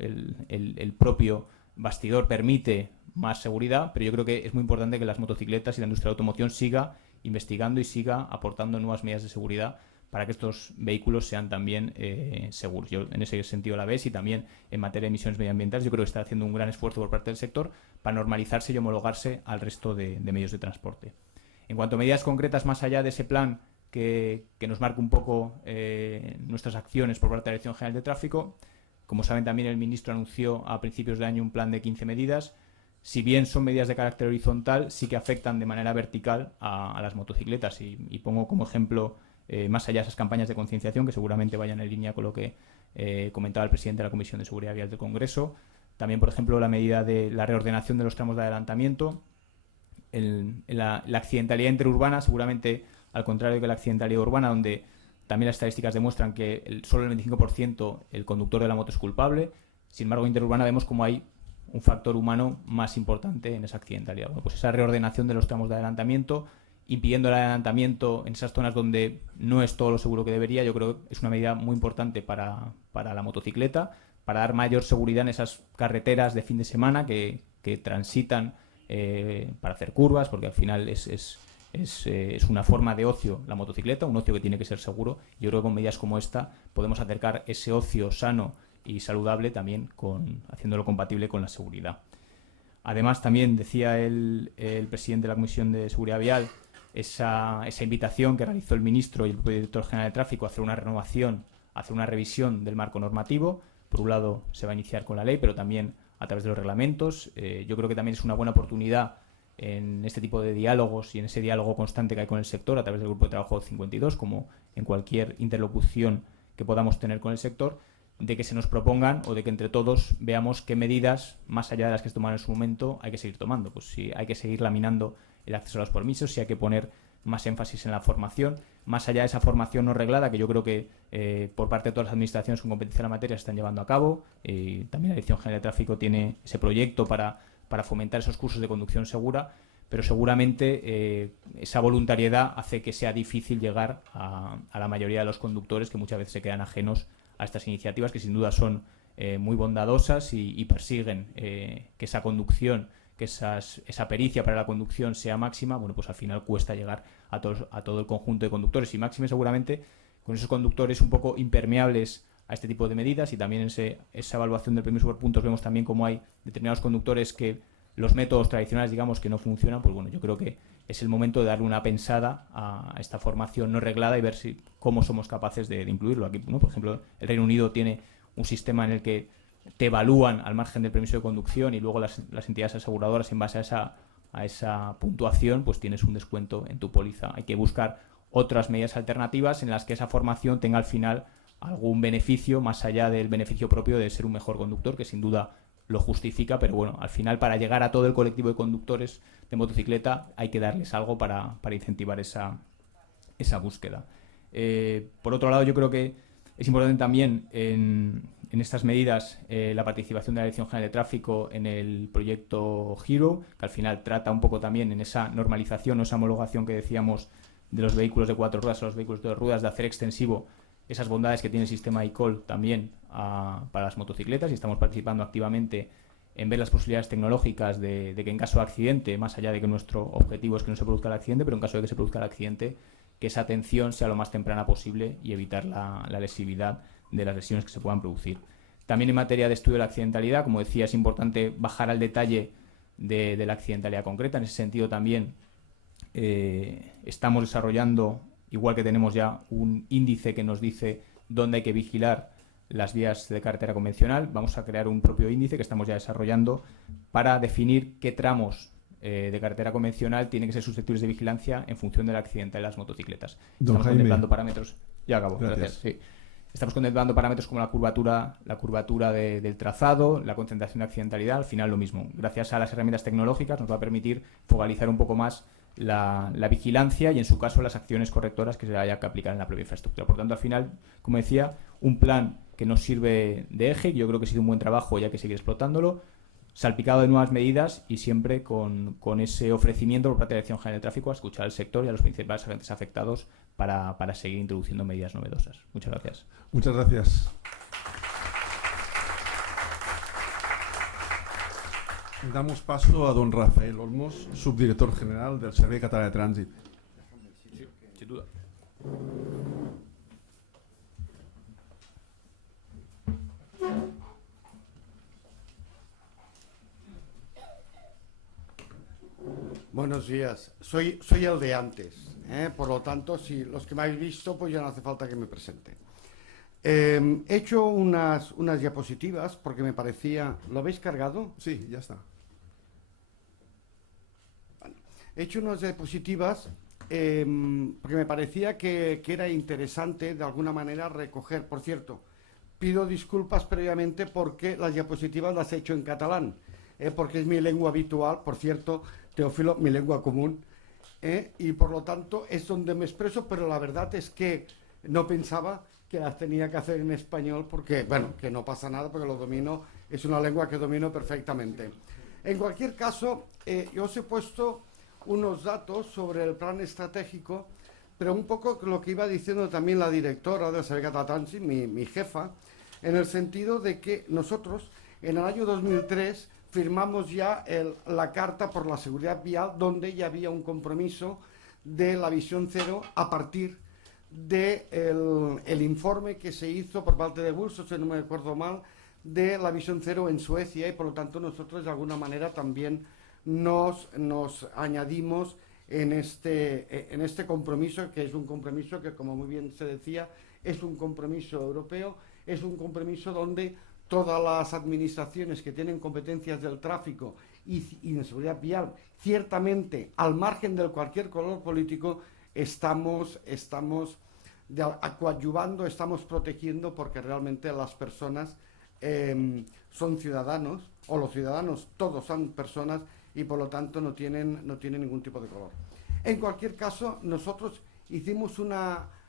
el propio bastidor permite más seguridad, pero yo creo que es muy importante que las motocicletas y la industria de la automoción siga investigando y siga aportando nuevas medidas de seguridad para que estos vehículos sean también seguros. Yo en ese sentido la ves, y también en materia de emisiones medioambientales yo creo que está haciendo un gran esfuerzo por parte del sector para normalizarse y homologarse al resto de medios de transporte. En cuanto a medidas concretas más allá de ese plan que nos marca un poco nuestras acciones por parte de la Dirección General de Tráfico, como saben también el ministro anunció a principios de año un plan de 15 medidas. Si bien son medidas de carácter horizontal, sí que afectan de manera vertical a las motocicletas, y pongo como ejemplo más allá de esas campañas de concienciación que seguramente vayan en línea con lo que comentaba el presidente de la Comisión de Seguridad Vial del Congreso. También, por ejemplo, la medida de la reordenación de los tramos de adelantamiento. La accidentalidad interurbana, seguramente al contrario que la accidentalidad urbana, donde también las estadísticas demuestran que solo el 25% el conductor de la moto es culpable. Sin embargo, en interurbana vemos como hay un factor humano más importante en esa accidentalidad. Bueno, pues esa reordenación de los tramos de adelantamiento impidiendo el adelantamiento en esas zonas donde no es todo lo seguro que debería. Yo creo que es una medida muy importante para la motocicleta, para dar mayor seguridad en esas carreteras de fin de semana que transitan para hacer curvas, porque al final es una forma de ocio la motocicleta, un ocio que tiene que ser seguro. Yo creo que con medidas como esta podemos acercar ese ocio sano y saludable también haciéndolo compatible con la seguridad. Además, también decía el presidente de la Comisión de Seguridad Vial esa invitación que realizó el ministro y el director general de tráfico a hacer una renovación, a hacer una revisión del marco normativo. Por un lado, se va a iniciar con la ley, pero también a través de los reglamentos. Yo creo que también es una buena oportunidad en este tipo de diálogos y en ese diálogo constante que hay con el sector a través del Grupo de Trabajo 52, como en cualquier interlocución que podamos tener con el sector, de que se nos propongan o de que entre todos veamos qué medidas, más allá de las que se tomaron en su momento, hay que seguir tomando. Pues si hay que seguir laminando el acceso a los permisos, si hay que poner más énfasis en la formación, más allá de esa formación no reglada, que yo creo que por parte de todas las administraciones con competencia en la materia se están llevando a cabo. También la Dirección General de Tráfico tiene ese proyecto para fomentar esos cursos de conducción segura, pero seguramente esa voluntariedad hace que sea difícil llegar a la mayoría de los conductores, que muchas veces se quedan ajenos a estas iniciativas, que sin duda son muy bondadosas y persiguen que esa conducción, que esa pericia para la conducción sea máxima. Bueno, pues al final cuesta llegar a todo el conjunto de conductores, y máxime seguramente con esos conductores un poco impermeables a este tipo de medidas. Y también en esa evaluación del permiso por puntos vemos también cómo hay determinados conductores que los métodos tradicionales, digamos, que no funcionan. Pues bueno, yo creo que es el momento de darle una pensada a esta formación no reglada y ver cómo somos capaces de incluirlo aquí, ¿no? Por ejemplo, el Reino Unido tiene un sistema en el que te evalúan al margen del permiso de conducción, y luego las entidades aseguradoras, en base a esa puntuación, pues tienes un descuento en tu póliza. Hay que buscar otras medidas alternativas en las que esa formación tenga al final algún beneficio más allá del beneficio propio de ser un mejor conductor, que sin duda lo justifica, pero bueno, al final para llegar a todo el colectivo de conductores de motocicleta hay que darles algo para incentivar esa búsqueda. Por otro lado, yo creo que es importante también en estas medidas la participación de la Dirección General de Tráfico en el proyecto Hero, que al final trata un poco también en esa normalización o esa homologación que decíamos de los vehículos de 4 ruedas a los vehículos de 2 ruedas, de hacer extensivo esas bondades que tiene el sistema eCall también para las motocicletas, y estamos participando activamente en ver las posibilidades tecnológicas de que en caso de accidente, más allá de que nuestro objetivo es que no se produzca el accidente, pero en caso de que se produzca el accidente, que esa atención sea lo más temprana posible y evitar la lesividad de las lesiones que se puedan producir. También en materia de estudio de la accidentalidad, como decía, es importante bajar al detalle de la accidentalidad concreta. En ese sentido también estamos desarrollando, igual que tenemos ya un índice que nos dice dónde hay que vigilar las vías de carretera convencional, vamos a crear un propio índice que estamos ya desarrollando para definir qué tramos de carretera convencional tienen que ser susceptibles de vigilancia en función de la accidentalidad de las motocicletas. Don Estamos Jaime. contemplando parámetros. Ya acabo, Gracias. gracias. Sí. Estamos contemplando parámetros como la curvatura del trazado, la concentración de accidentalidad. Al final lo mismo. Gracias a las herramientas tecnológicas nos va a permitir focalizar un poco más la vigilancia y, en su caso, las acciones correctoras que se haya que aplicar en la propia infraestructura. Por tanto, al final, como decía, un plan que nos sirve de eje, que yo creo que ha sido un buen trabajo y hay que seguir explotándolo, salpicado de nuevas medidas y siempre con ese ofrecimiento por parte de la Dirección General de Tráfico a escuchar al sector y a los principales agentes afectados para seguir introduciendo medidas novedosas. Muchas gracias. Muchas gracias. Damos paso a don Rafael Olmos, subdirector general del Servei Català de Trànsit. Sin duda. Buenos días. Soy el de antes, por lo tanto, si los que me habéis visto, pues ya no hace falta que me presente. He hecho unas diapositivas porque me parecía... ¿Lo habéis cargado? Sí, ya está. He hecho unas diapositivas porque me parecía que era interesante de alguna manera recoger. Por cierto, pido disculpas previamente porque las diapositivas las he hecho en catalán, porque es mi lengua habitual, por cierto, Teófilo, mi lengua común, y por lo tanto es donde me expreso, pero la verdad es que no pensaba que las tenía que hacer en español porque, bueno, que no pasa nada porque lo domino, es una lengua que domino perfectamente. En cualquier caso, yo os he puesto unos datos sobre el plan estratégico, pero un poco lo que iba diciendo también la directora del Servei Català de Trànsit, mi jefa, en el sentido de que nosotros en el año 2003 firmamos ya la Carta por la Seguridad Vial, donde ya había un compromiso de la visión cero a partir del informe que se hizo por parte de Bulsos, si no me acuerdo mal, de la visión cero en Suecia, y por lo tanto nosotros de alguna manera también nos añadimos en este compromiso, que es un compromiso que, como muy bien se decía, es un compromiso europeo, es un compromiso donde todas las administraciones que tienen competencias del tráfico y de seguridad vial, ciertamente al margen de cualquier color político, estamos coadyuvando, estamos protegiendo, porque realmente las personas son ciudadanos, o los ciudadanos todos son personas, y por lo tanto no tienen ningún tipo de color. En cualquier caso, nosotros hicimos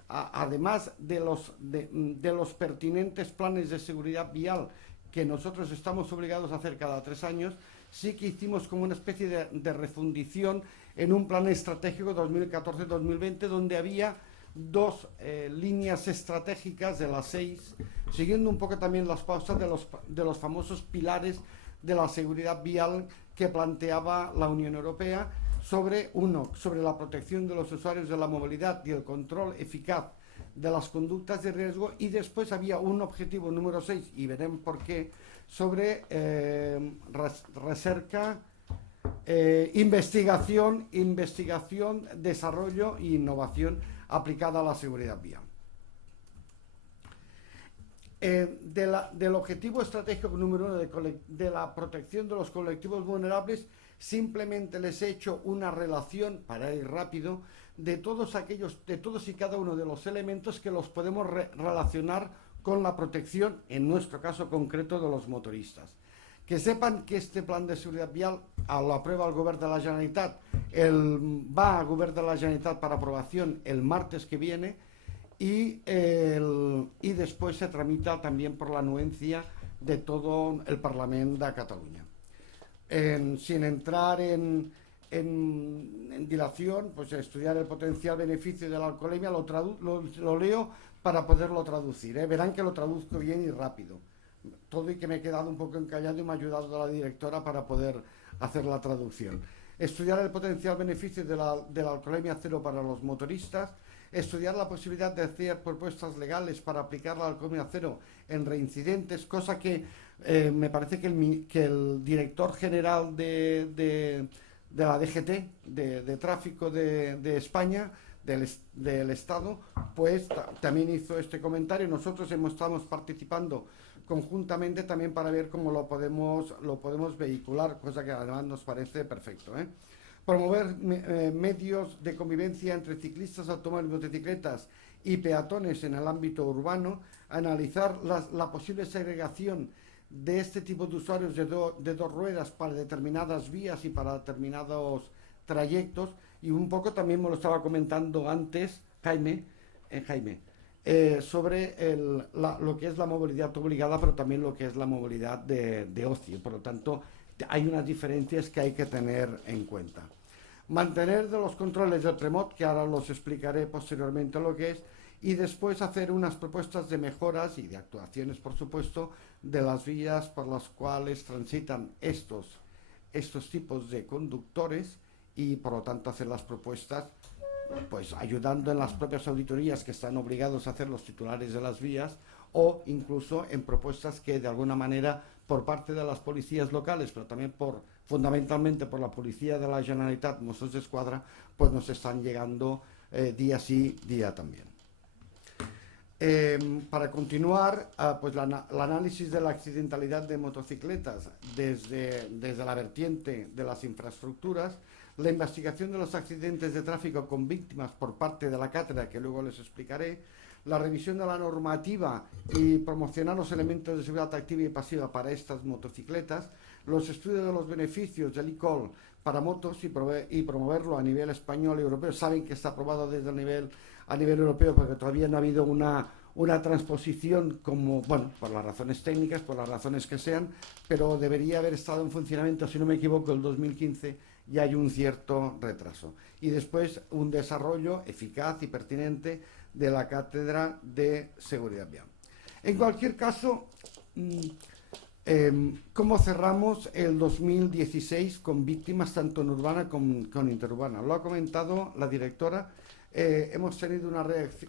además de los pertinentes planes de seguridad vial que nosotros estamos obligados a hacer cada 3 años, sí que hicimos como una especie de refundición en un plan estratégico 2014-2020, donde había 2 líneas estratégicas de las 6, siguiendo un poco también las pausas de los famosos pilares de la seguridad vial que planteaba la Unión Europea, sobre la protección de los usuarios de la movilidad y el control eficaz de las conductas de riesgo, y después había un objetivo número 6, y veremos por qué, sobre recerca, investigación, desarrollo e innovación aplicada a la seguridad vial. Del objetivo estratégico número 1 de la protección de los colectivos vulnerables, simplemente les he hecho una relación, para ir rápido, de todos y cada uno de los elementos que los podemos relacionar con la protección, en nuestro caso concreto, de los motoristas. Que sepan que este plan de seguridad vial lo aprueba el Govern de la Generalitat, va al Govern de la Generalitat para aprobación el martes que viene, y después se tramita también por la anuencia de todo el Parlamento de Cataluña. Sin entrar en dilación, pues estudiar el potencial beneficio de la alcoholemia, lo leo para poderlo traducir. Verán que lo traduzco bien y rápido. Todo, y que me he quedado un poco encallado y me ha ayudado la directora para poder hacer la traducción. Estudiar el potencial beneficio de la alcoholemia cero para los motoristas. Estudiar la posibilidad de hacer propuestas legales para aplicar la alcoholemia cero en reincidentes, cosa que me parece que el director general de la DGT, de tráfico de España, del Estado, pues también hizo este comentario. Nosotros estamos participando conjuntamente también para ver cómo lo podemos vehicular, cosa que además nos parece perfecto. Promover medios de convivencia entre ciclistas, automóviles, motocicletas y peatones en el ámbito urbano. Analizar la posible segregación de este tipo de usuarios de 2 ruedas para determinadas vías y para determinados trayectos. Y un poco también me lo estaba comentando antes Jaime, sobre lo que es la movilidad obligada, pero también lo que es la movilidad de ocio. Por lo tanto, hay unas diferencias que hay que tener en cuenta. Mantener de los controles del PREMOT, que ahora los explicaré posteriormente lo que es, y después hacer unas propuestas de mejoras y de actuaciones, por supuesto, de las vías por las cuales transitan estos tipos de conductores, y por lo tanto hacer las propuestas, pues ayudando en las propias auditorías que están obligados a hacer los titulares de las vías, o incluso en propuestas que de alguna manera por parte de las policías locales, pero también fundamentalmente por la Policía de la Generalitat, Mossos d'Esquadra, pues nos están llegando día sí, día también. Para continuar, pues el análisis de la accidentalidad de motocicletas desde la vertiente de las infraestructuras, la investigación de los accidentes de tráfico con víctimas por parte de la cátedra, que luego les explicaré, la revisión de la normativa y promocionar los elementos de seguridad activa y pasiva para estas motocicletas, los estudios de los beneficios del e-call para motos y promoverlo a nivel español y europeo. Saben que está aprobado a nivel europeo, porque todavía no ha habido una transposición por las razones técnicas, por las razones que sean, pero debería haber estado en funcionamiento, si no me equivoco, el 2015, y hay un cierto retraso. Y después un desarrollo eficaz y pertinente de la Cátedra de Seguridad Vial. En cualquier caso, ¿cómo cerramos el 2016 con víctimas tanto en urbana como con interurbana? Lo ha comentado la directora. Hemos tenido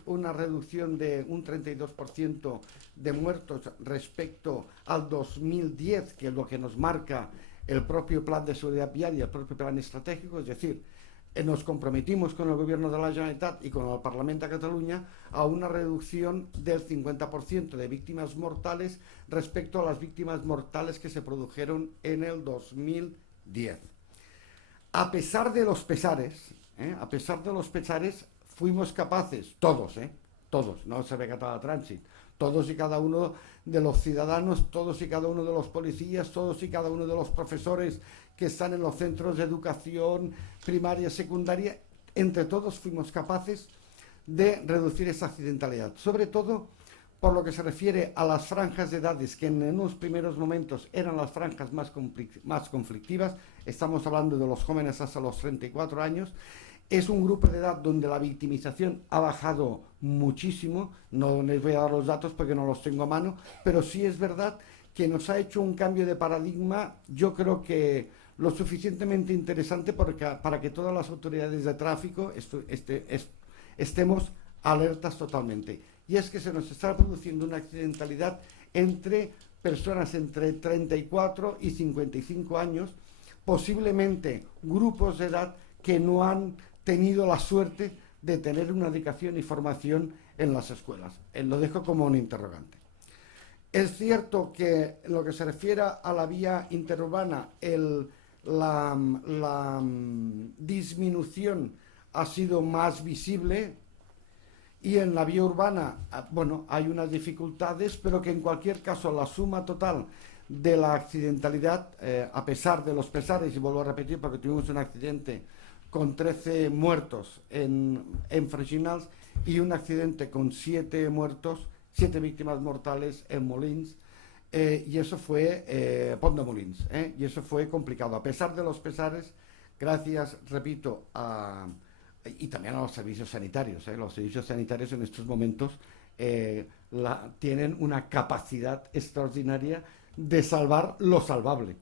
una reducción de un 32% de muertos respecto al 2010, que es lo que nos marca el propio plan de seguridad vial y el propio plan estratégico. Es decir, nos comprometimos con el Gobierno de la Generalitat y con el Parlamento de Cataluña a una reducción del 50% de víctimas mortales respecto a las víctimas mortales que se produjeron en el 2010. A pesar de los pesares, fuimos capaces, todos, no se ve Català Trànsit, todos y cada uno de los ciudadanos, todos y cada uno de los policías, todos y cada uno de los profesores que están en los centros de educación primaria, secundaria, entre todos fuimos capaces de reducir esa accidentalidad, sobre todo por lo que se refiere a las franjas de edades que en unos primeros momentos eran las franjas más conflictivas. Estamos hablando de los jóvenes hasta los 34 años. Es un grupo de edad donde la victimización ha bajado muchísimo. No les voy a dar los datos porque no los tengo a mano, pero sí es verdad que nos ha hecho un cambio de paradigma, yo creo que lo suficientemente interesante para que todas las autoridades de tráfico estemos alertas totalmente. Y es que se nos está produciendo una accidentalidad entre personas entre 34 y 55 años, posiblemente grupos de edad que no han tenido la suerte de tener una educación y formación en las escuelas. Lo dejo como un interrogante. Es cierto que en lo que se refiere a la vía interurbana, la disminución ha sido más visible, y en la vía urbana, bueno, hay unas dificultades, pero que en cualquier caso la suma total de la accidentalidad, a pesar de los pesares, y vuelvo a repetir porque tuvimos un accidente con 13 muertos en Freginals y un accidente con 7 víctimas mortales en Molins, y eso fue Pont de Molins, y eso fue complicado. A pesar de los pesares, gracias, repito, y también a los servicios sanitarios. Los servicios sanitarios en estos momentos tienen una capacidad extraordinaria de salvar lo salvable,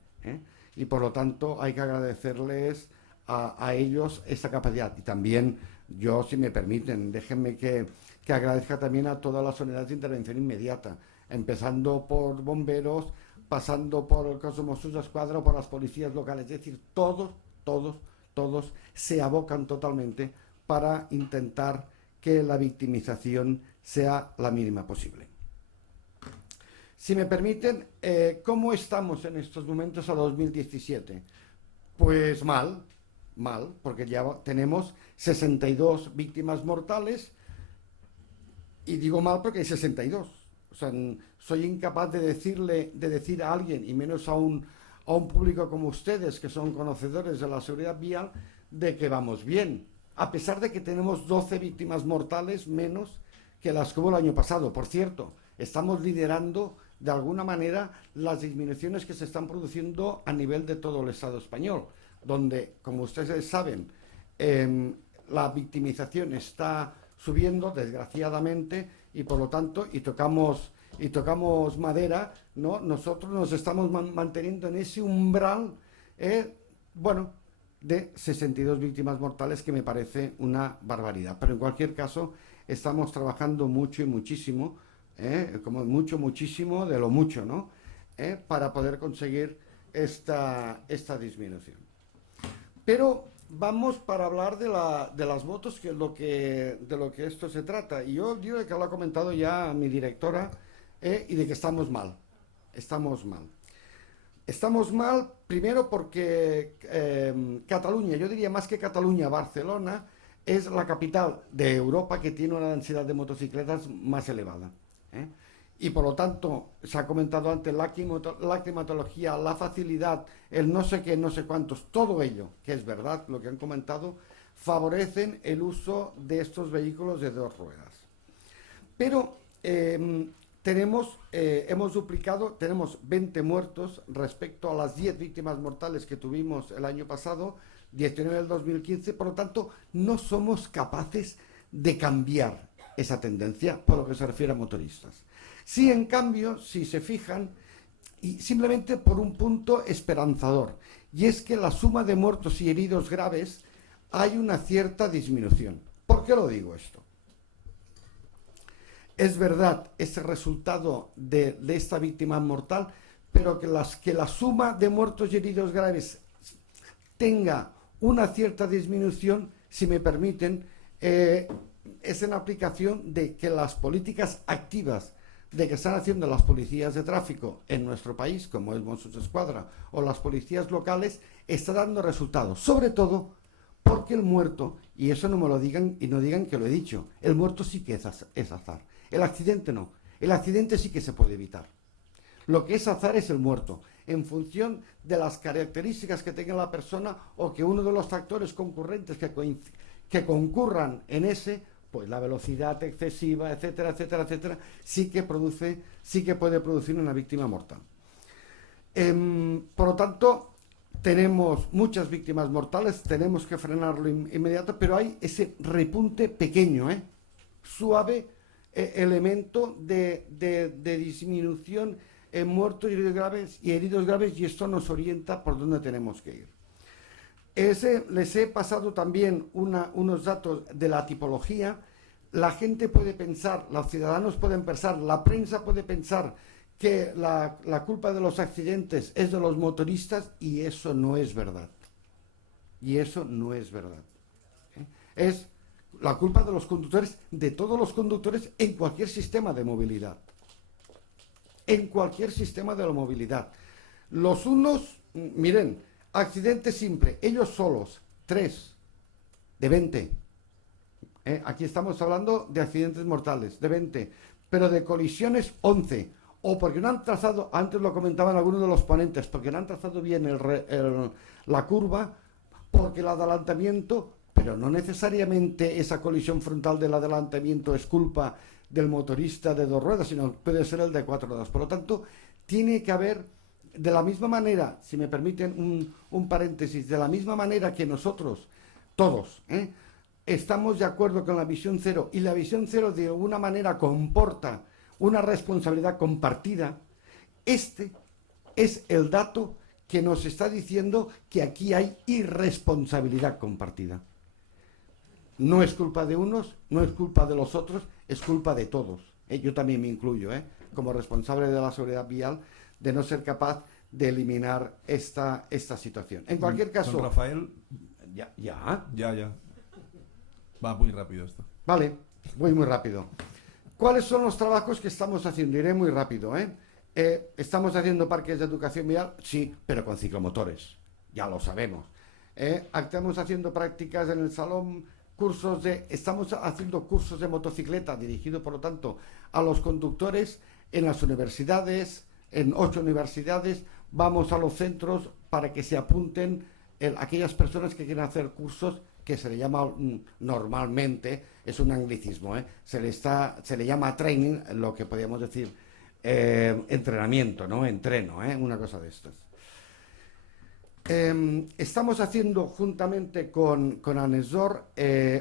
y por lo tanto hay que agradecerles a ellos esa capacidad. Y también yo, si me permiten, déjenme que agradezca también a todas las unidades de intervención inmediata, empezando por bomberos, pasando por el Cos de Mossos d'Esquadra, por las policías locales. Es decir, todos se abocan totalmente para intentar que la victimización sea la mínima posible. Si me permiten, ¿cómo estamos en estos momentos a 2017? Pues mal, porque ya tenemos 62 víctimas mortales, y digo mal porque hay 62. O sea, soy incapaz de decir a alguien, y menos a un público como ustedes, que son conocedores de la seguridad vial, de que vamos bien, a pesar de que tenemos 12 víctimas mortales menos que las que hubo el año pasado. Por cierto, estamos liderando de alguna manera las disminuciones que se están produciendo a nivel de todo el Estado español, donde, como ustedes saben, la victimización está subiendo, desgraciadamente, y por lo tanto, y tocamos madera, ¿no? Nosotros nos estamos manteniendo en ese umbral, de 62 víctimas mortales, que me parece una barbaridad. Pero en cualquier caso, estamos trabajando mucho y muchísimo, muchísimo de lo mucho, ¿no? Para poder conseguir esta disminución. Pero vamos para hablar de las motos, que es de lo que esto se trata. Y yo digo que lo ha comentado ya mi directora, y de que estamos mal. Estamos mal primero porque Cataluña, yo diría más que Cataluña, Barcelona, es la capital de Europa que tiene una densidad de motocicletas más elevada. Y por lo tanto, se ha comentado antes, la climatología, la facilidad, el no sé qué, no sé cuántos, todo ello, que es verdad, lo que han comentado, favorecen el uso de estos vehículos de 2 ruedas. Pero hemos duplicado, tenemos 20 muertos respecto a las 10 víctimas mortales que tuvimos el año pasado, 19 del 2015, por lo tanto, no somos capaces de cambiar esa tendencia por lo que se refiere a motoristas. Sí, en cambio, si se fijan, y simplemente por un punto esperanzador, y es que la suma de muertos y heridos graves hay una cierta disminución. ¿Por qué lo digo esto? Es verdad ese resultado de esta víctima mortal, pero que la suma de muertos y heridos graves tenga una cierta disminución, si me permiten, es en aplicación de que las políticas activas de que están haciendo las policías de tráfico en nuestro país, como es Mossos d'Esquadra, o las policías locales, está dando resultados, sobre todo porque el muerto, y eso no me lo digan y no digan que lo he dicho, el muerto sí que es azar, el accidente no, el accidente sí que se puede evitar. Lo que es azar es el muerto, en función de las características que tenga la persona o que uno de los factores concurrentes que concurran en ese, pues la velocidad excesiva, etcétera, etcétera, etcétera, sí que puede producir una víctima mortal. Por lo tanto, tenemos muchas víctimas mortales, tenemos que frenarlo inmediato, pero hay ese repunte pequeño, suave elemento de disminución en muertos y heridos graves, y esto nos orienta por dónde tenemos que ir. Les he pasado también unos datos de la tipología. La gente puede pensar, los ciudadanos pueden pensar, la prensa puede pensar que la culpa de los accidentes es de los motoristas, y eso no es verdad. Y eso no es verdad. Es la culpa de los conductores, de todos los conductores en cualquier sistema de movilidad. En cualquier sistema de la movilidad. Los unos, miren, accidente simple, ellos solos, 3 de 20. Aquí estamos hablando de accidentes mortales, de 20, pero de colisiones, 11. O porque no han trazado, antes lo comentaban algunos de los ponentes, porque no han trazado bien la curva, porque el adelantamiento, pero no necesariamente esa colisión frontal del adelantamiento es culpa del motorista de 2 ruedas, sino puede ser el de 4 ruedas. Por lo tanto, tiene que haber, de la misma manera, si me permiten un paréntesis, de la misma manera que nosotros, todos, estamos de acuerdo con la visión cero, y la visión cero de alguna manera comporta una responsabilidad compartida, este es el dato que nos está diciendo que aquí hay irresponsabilidad compartida. No es culpa de unos, no es culpa de los otros, es culpa de todos. Yo también me incluyo, como responsable de la seguridad vial, de no ser capaz de eliminar esta situación. En cualquier caso... Don Rafael... Ya. Va muy rápido esto. Vale, voy muy rápido. ¿Cuáles son los trabajos que estamos haciendo? Iré muy rápido, ¿Estamos haciendo parques de educación vial? Sí, pero con ciclomotores, ya lo sabemos. Estamos haciendo prácticas en el salón, estamos haciendo cursos de motocicleta, dirigidos, por lo tanto, a los conductores en las universidades, en 8 universidades. Vamos a los centros para que se apunten aquellas personas que quieren hacer cursos, que se le llama normalmente, es un anglicismo, se le llama training, lo que podríamos decir entrenamiento, ¿no? Entreno, una cosa de estas. Estamos haciendo juntamente con ANESDOR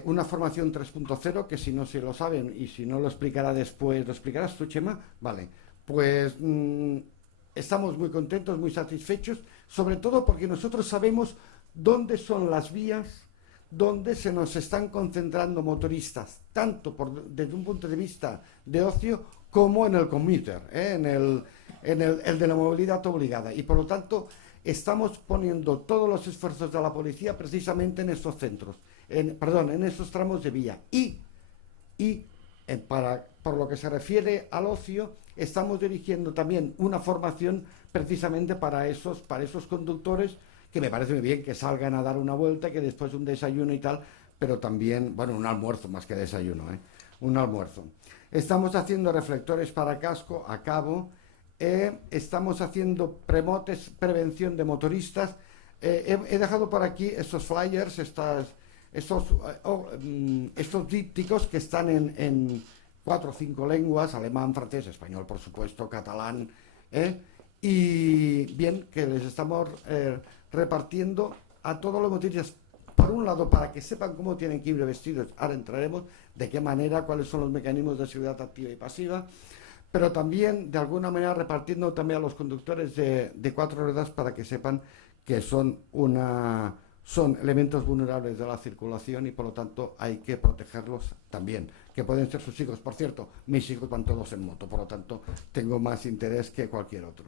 una formación 3.0, que si no se lo saben y si no lo explicará después, ¿lo explicarás tú, Chema? Vale, pues estamos muy contentos, muy satisfechos, sobre todo porque nosotros sabemos dónde son las vías donde se nos están concentrando motoristas, tanto desde un punto de vista de ocio como en el commuter, en el de la movilidad obligada. Y por lo tanto estamos poniendo todos los esfuerzos de la policía precisamente en estos centros, en estos tramos de vía. Por lo que se refiere al ocio, estamos dirigiendo también una formación precisamente para esos conductores, que me parece muy bien que salgan a dar una vuelta, que después un desayuno y tal, pero también, bueno, un almuerzo más que desayuno, un almuerzo. Estamos haciendo reflectores para casco a cabo, estamos haciendo prevención de motoristas. He dejado por aquí estos flyers, estos dípticos que están en 4 o 5 lenguas: alemán, francés, español, por supuesto, catalán, y bien, que les estamos repartiendo a todos los motoristas, un lado, para que sepan cómo tienen que ir vestidos, ahora entraremos, de qué manera, cuáles son los mecanismos de seguridad activa y pasiva, pero también, de alguna manera, repartiendo también a los conductores de 4 ruedas para que sepan que son elementos vulnerables de la circulación y, por lo tanto, hay que protegerlos también, que pueden ser sus hijos. Por cierto, mis hijos van todos en moto, por lo tanto, tengo más interés que cualquier otro.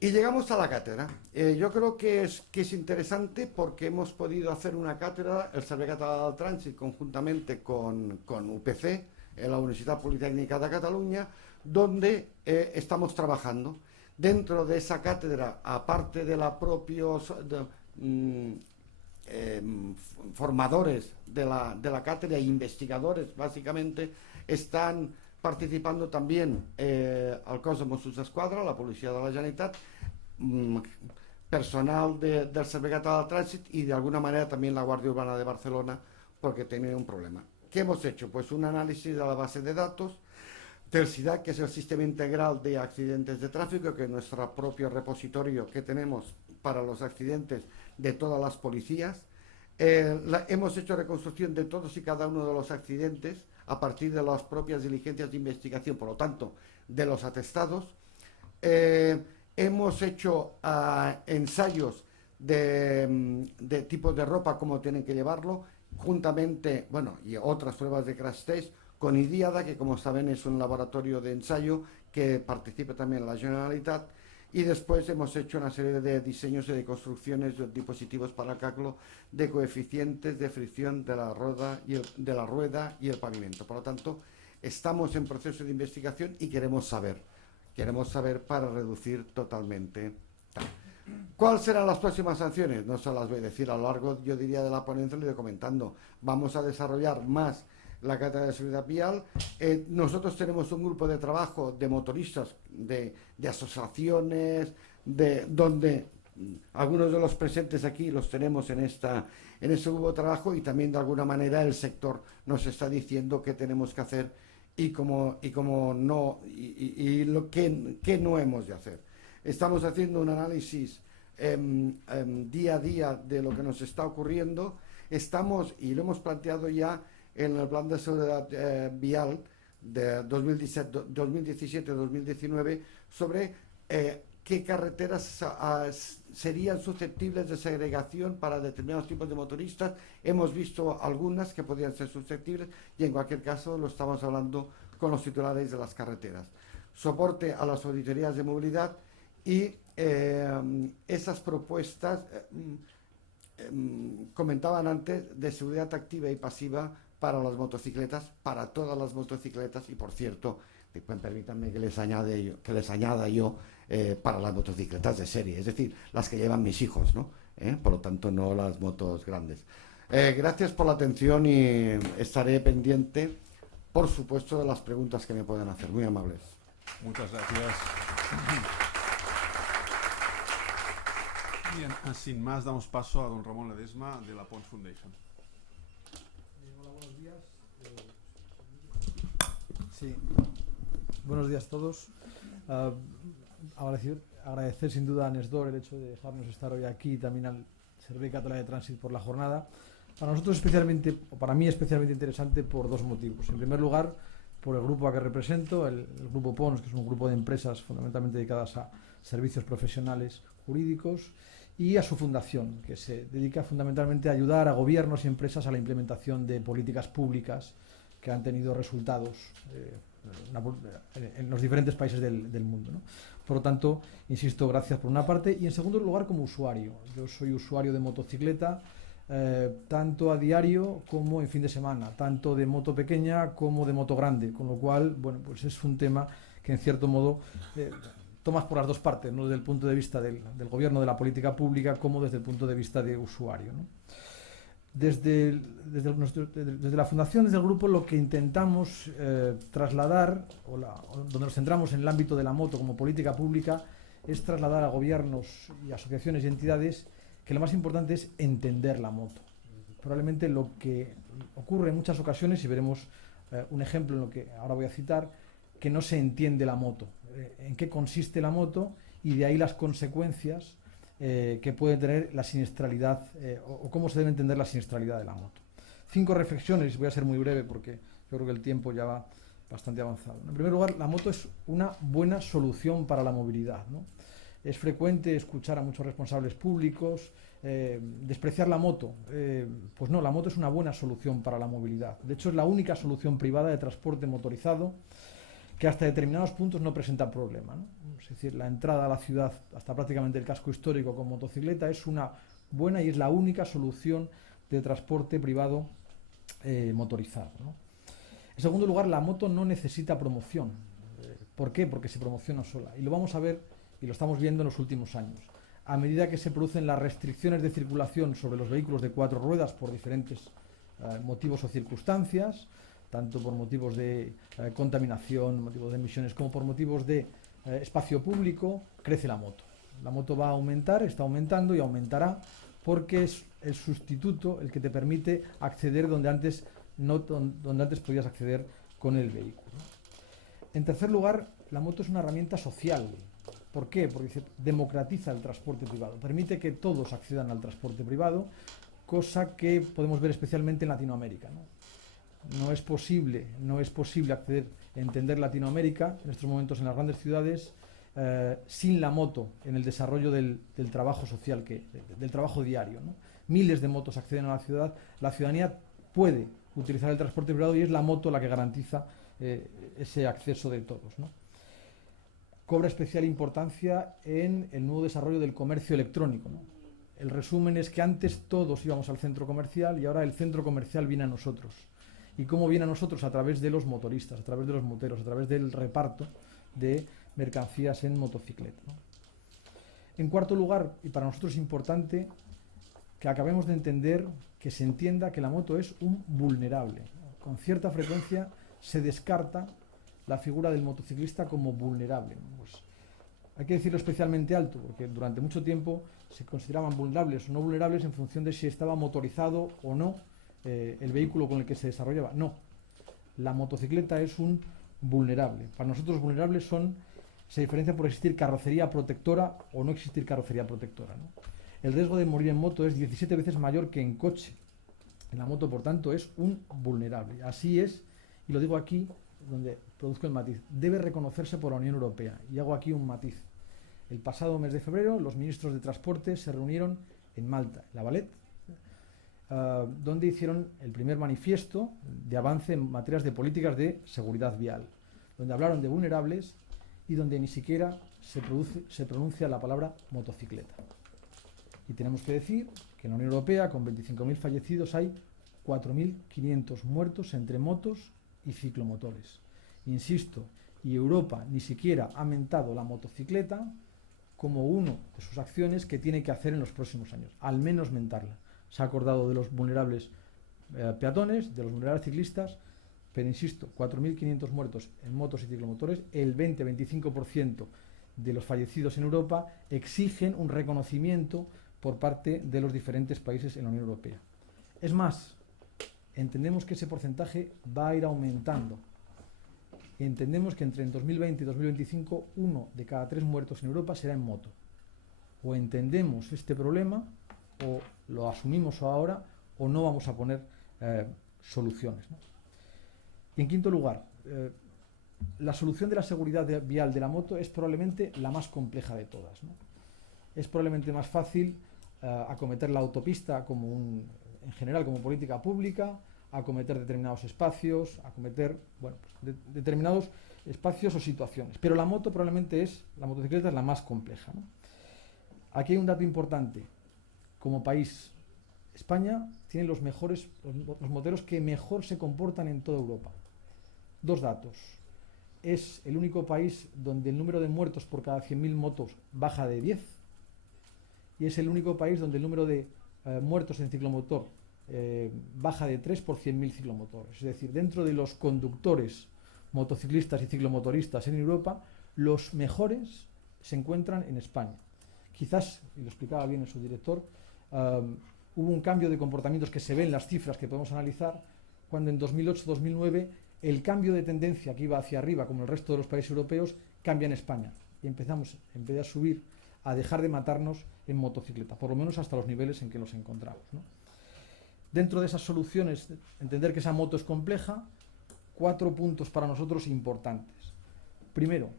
Y llegamos a la cátedra. Yo creo que es interesante porque hemos podido hacer una cátedra, el Servei Català del Trànsit, conjuntamente con UPC, en la Universidad Politécnica de Cataluña, donde estamos trabajando. Dentro de esa cátedra, aparte de los propios formadores de la cátedra e investigadores, básicamente, están participando también al cos de Mossos d'Esquadra, la Policía de la Generalitat, personal del Servei Català del Trànsit y de alguna manera también la Guardia Urbana de Barcelona, porque tenía un problema. ¿Qué hemos hecho? Pues un análisis de la base de datos del SIDAC, que es el Sistema Integral de Accidentes de Tráfico, que es nuestro propio repositorio que tenemos para los accidentes de todas las policías. Hemos hecho reconstrucción de todos y cada uno de los accidentes a partir de las propias diligencias de investigación, por lo tanto, de los atestados. Hemos hecho ensayos de tipos de ropa, cómo tienen que llevarlo, juntamente, bueno, y otras pruebas de crash test con IDIADA, que como saben es un laboratorio de ensayo que participa también en la Generalitat, y después hemos hecho una serie de diseños y de construcciones de dispositivos para el cálculo de coeficientes de fricción de la rueda y el pavimento. Por lo tanto, estamos en proceso de investigación y queremos saber para reducir totalmente. ¿Cuáles serán las próximas sanciones? No se las voy a decir a lo largo, yo diría, de la ponencia, lo iré comentando. Vamos a desarrollar más la cátedra de seguridad vial. Nosotros tenemos un grupo de trabajo de motoristas, de asociaciones, donde algunos de los presentes aquí los tenemos en ese grupo de trabajo, y también de alguna manera el sector nos está diciendo qué tenemos que hacer y lo que no hemos de hacer. Estamos haciendo un análisis día a día de lo que nos está ocurriendo. Y lo hemos planteado ya en el plan de seguridad vial de 2017-2019 sobre qué carreteras serían susceptibles de segregación para determinados tipos de motoristas. Hemos visto algunas que podrían ser susceptibles y en cualquier caso lo estamos hablando con los titulares de las carreteras. Soporte a las auditorías de movilidad y esas propuestas comentaban antes de seguridad activa y pasiva para las motocicletas, para todas las motocicletas, y por cierto, permítanme que les añada yo para las motocicletas de serie, es decir, las que llevan mis hijos, ¿no? Por lo tanto, no las motos grandes. Gracias por la atención y estaré pendiente, por supuesto, de las preguntas que me puedan hacer. Muy amables. Muchas gracias. Bien, sin más, damos paso a don Ramón Ledesma de la Pons Foundation. Hola, buenos días. Sí, buenos días a todos. Agradecer sin duda a Nesdor el hecho de dejarnos estar hoy aquí, y también al Servei Català de Trànsit por la jornada. Para nosotros especialmente, o para mí especialmente interesante por dos motivos. En primer lugar, por el grupo a que represento, el Grupo Pons, que es un grupo de empresas fundamentalmente dedicadas a servicios profesionales jurídicos, y a su fundación, que se dedica fundamentalmente a ayudar a gobiernos y empresas a la implementación de políticas públicas que han tenido resultados en los diferentes países del mundo, ¿no? Por lo tanto, insisto, gracias por una parte, y en segundo lugar como usuario. Yo soy usuario de motocicleta, tanto a diario como en fin de semana, tanto de moto pequeña como de moto grande, con lo cual, bueno, pues es un tema que en cierto modo tomas por las dos partes, ¿no? Desde el punto de vista del gobierno, de la política pública, como desde el punto de vista de usuario, ¿no? Desde la fundación, desde el grupo, lo que intentamos trasladar, donde nos centramos en el ámbito de la moto como política pública, es trasladar a gobiernos y asociaciones y entidades que lo más importante es entender la moto. Probablemente lo que ocurre en muchas ocasiones, y veremos un ejemplo en lo que ahora voy a citar, que no se entiende la moto, en qué consiste la moto, y de ahí las consecuencias que puede tener la siniestralidad o cómo se debe entender la siniestralidad de la moto. 5 reflexiones, voy a ser muy breve porque yo creo que el tiempo ya va bastante avanzado. En primer lugar, la moto es una buena solución para la movilidad, ¿no? Es frecuente escuchar a muchos responsables públicos despreciar la moto. Pues no, la moto es una buena solución para la movilidad. De hecho, es la única solución privada de transporte motorizado que hasta determinados puntos no presenta problema, ¿no? Es decir, la entrada a la ciudad hasta prácticamente el casco histórico con motocicleta es una buena y es la única solución de transporte privado motorizado, ¿no? En segundo lugar, la moto no necesita promoción. ¿Por qué? Porque se promociona sola. Y lo vamos a ver y lo estamos viendo en los últimos años. A medida que se producen las restricciones de circulación sobre los vehículos de 4 ruedas por diferentes motivos o circunstancias, tanto por motivos de contaminación, motivos de emisiones, como por motivos de espacio público, crece la moto. La moto va a aumentar, está aumentando y aumentará porque es el sustituto el que te permite acceder donde antes podías acceder con el vehículo. En tercer lugar, la moto es una herramienta social. ¿Por qué? Porque democratiza el transporte privado, permite que todos accedan al transporte privado, cosa que podemos ver especialmente en Latinoamérica, ¿no? No es posible acceder, entender Latinoamérica en estos momentos en las grandes ciudades sin la moto en el desarrollo del trabajo social, del trabajo diario, ¿no? Miles de motos acceden a la ciudad, la ciudadanía puede utilizar el transporte privado y es la moto la que garantiza ese acceso de todos, ¿no? Cobra especial importancia en el nuevo desarrollo del comercio electrónico, ¿no? El resumen es que antes todos íbamos al centro comercial y ahora el centro comercial viene a nosotros. ¿Y cómo viene a nosotros? A través de los motoristas, a través de los moteros, a través del reparto de mercancías en motocicleta, ¿no? En cuarto lugar, y para nosotros es importante que acabemos de entender, que se entienda que la moto es un vulnerable. Con cierta frecuencia se descarta la figura del motociclista como vulnerable. Pues hay que decirlo especialmente alto, porque durante mucho tiempo se consideraban vulnerables o no vulnerables en función de si estaba motorizado o no el vehículo con el que se desarrollaba. No, la motocicleta es un vulnerable. Para nosotros vulnerables se diferencia por existir carrocería protectora o no existir carrocería protectora, ¿no? El riesgo de morir en moto es 17 veces mayor que en coche. En la moto, por tanto, es un vulnerable. Así es, y lo digo aquí, donde produzco el matiz, debe reconocerse por la Unión Europea. Y hago aquí un matiz. El pasado mes de febrero, los ministros de Transporte se reunieron en Malta, en La Valette, donde hicieron el primer manifiesto de avance en materias de políticas de seguridad vial, donde hablaron de vulnerables y donde ni siquiera se pronuncia la palabra motocicleta. Y tenemos que decir que en la Unión Europea, con 25.000 fallecidos, hay 4.500 muertos entre motos y ciclomotores. Insisto, y Europa ni siquiera ha mentado la motocicleta como una de sus acciones que tiene que hacer en los próximos años, al menos mentarla. Se ha acordado de los vulnerables peatones, de los vulnerables ciclistas, pero insisto, 4.500 muertos en motos y ciclomotores, el 20-25% de los fallecidos en Europa exigen un reconocimiento por parte de los diferentes países en la Unión Europea. Es más, entendemos que ese porcentaje va a ir aumentando. Y entendemos que entre 2020 y 2025, 1 de cada 3 muertos en Europa será en moto. O entendemos este problema, o lo asumimos ahora, o no vamos a poner soluciones, ¿no? Y en quinto lugar, la solución de la seguridad vial de la moto es probablemente la más compleja de todas, ¿no? Es probablemente más fácil acometer la autopista en general como política pública, acometer determinados espacios, determinados espacios o situaciones. Pero la moto la motocicleta es la más compleja, ¿no? Aquí hay un dato importante. Como país, España tiene los moteros que mejor se comportan en toda Europa. 2 datos. Es el único país donde el número de muertos por cada 100.000 motos baja de 10 y es el único país donde el número de muertos en ciclomotor baja de 3 por 100.000 ciclomotores. Es decir, dentro de los conductores motociclistas y ciclomotoristas en Europa, los mejores se encuentran en España. Quizás, y lo explicaba bien su director, hubo un cambio de comportamientos que se ve en las cifras que podemos analizar, cuando en 2008-2009 el cambio de tendencia que iba hacia arriba, como el resto de los países europeos, cambia en España. Y empezamos, en vez de subir a dejar de matarnos en motocicleta, por lo menos hasta los niveles en que nos encontramos, ¿no? Dentro de esas soluciones, entender que esa moto es compleja, 4 puntos para nosotros importantes. Primero,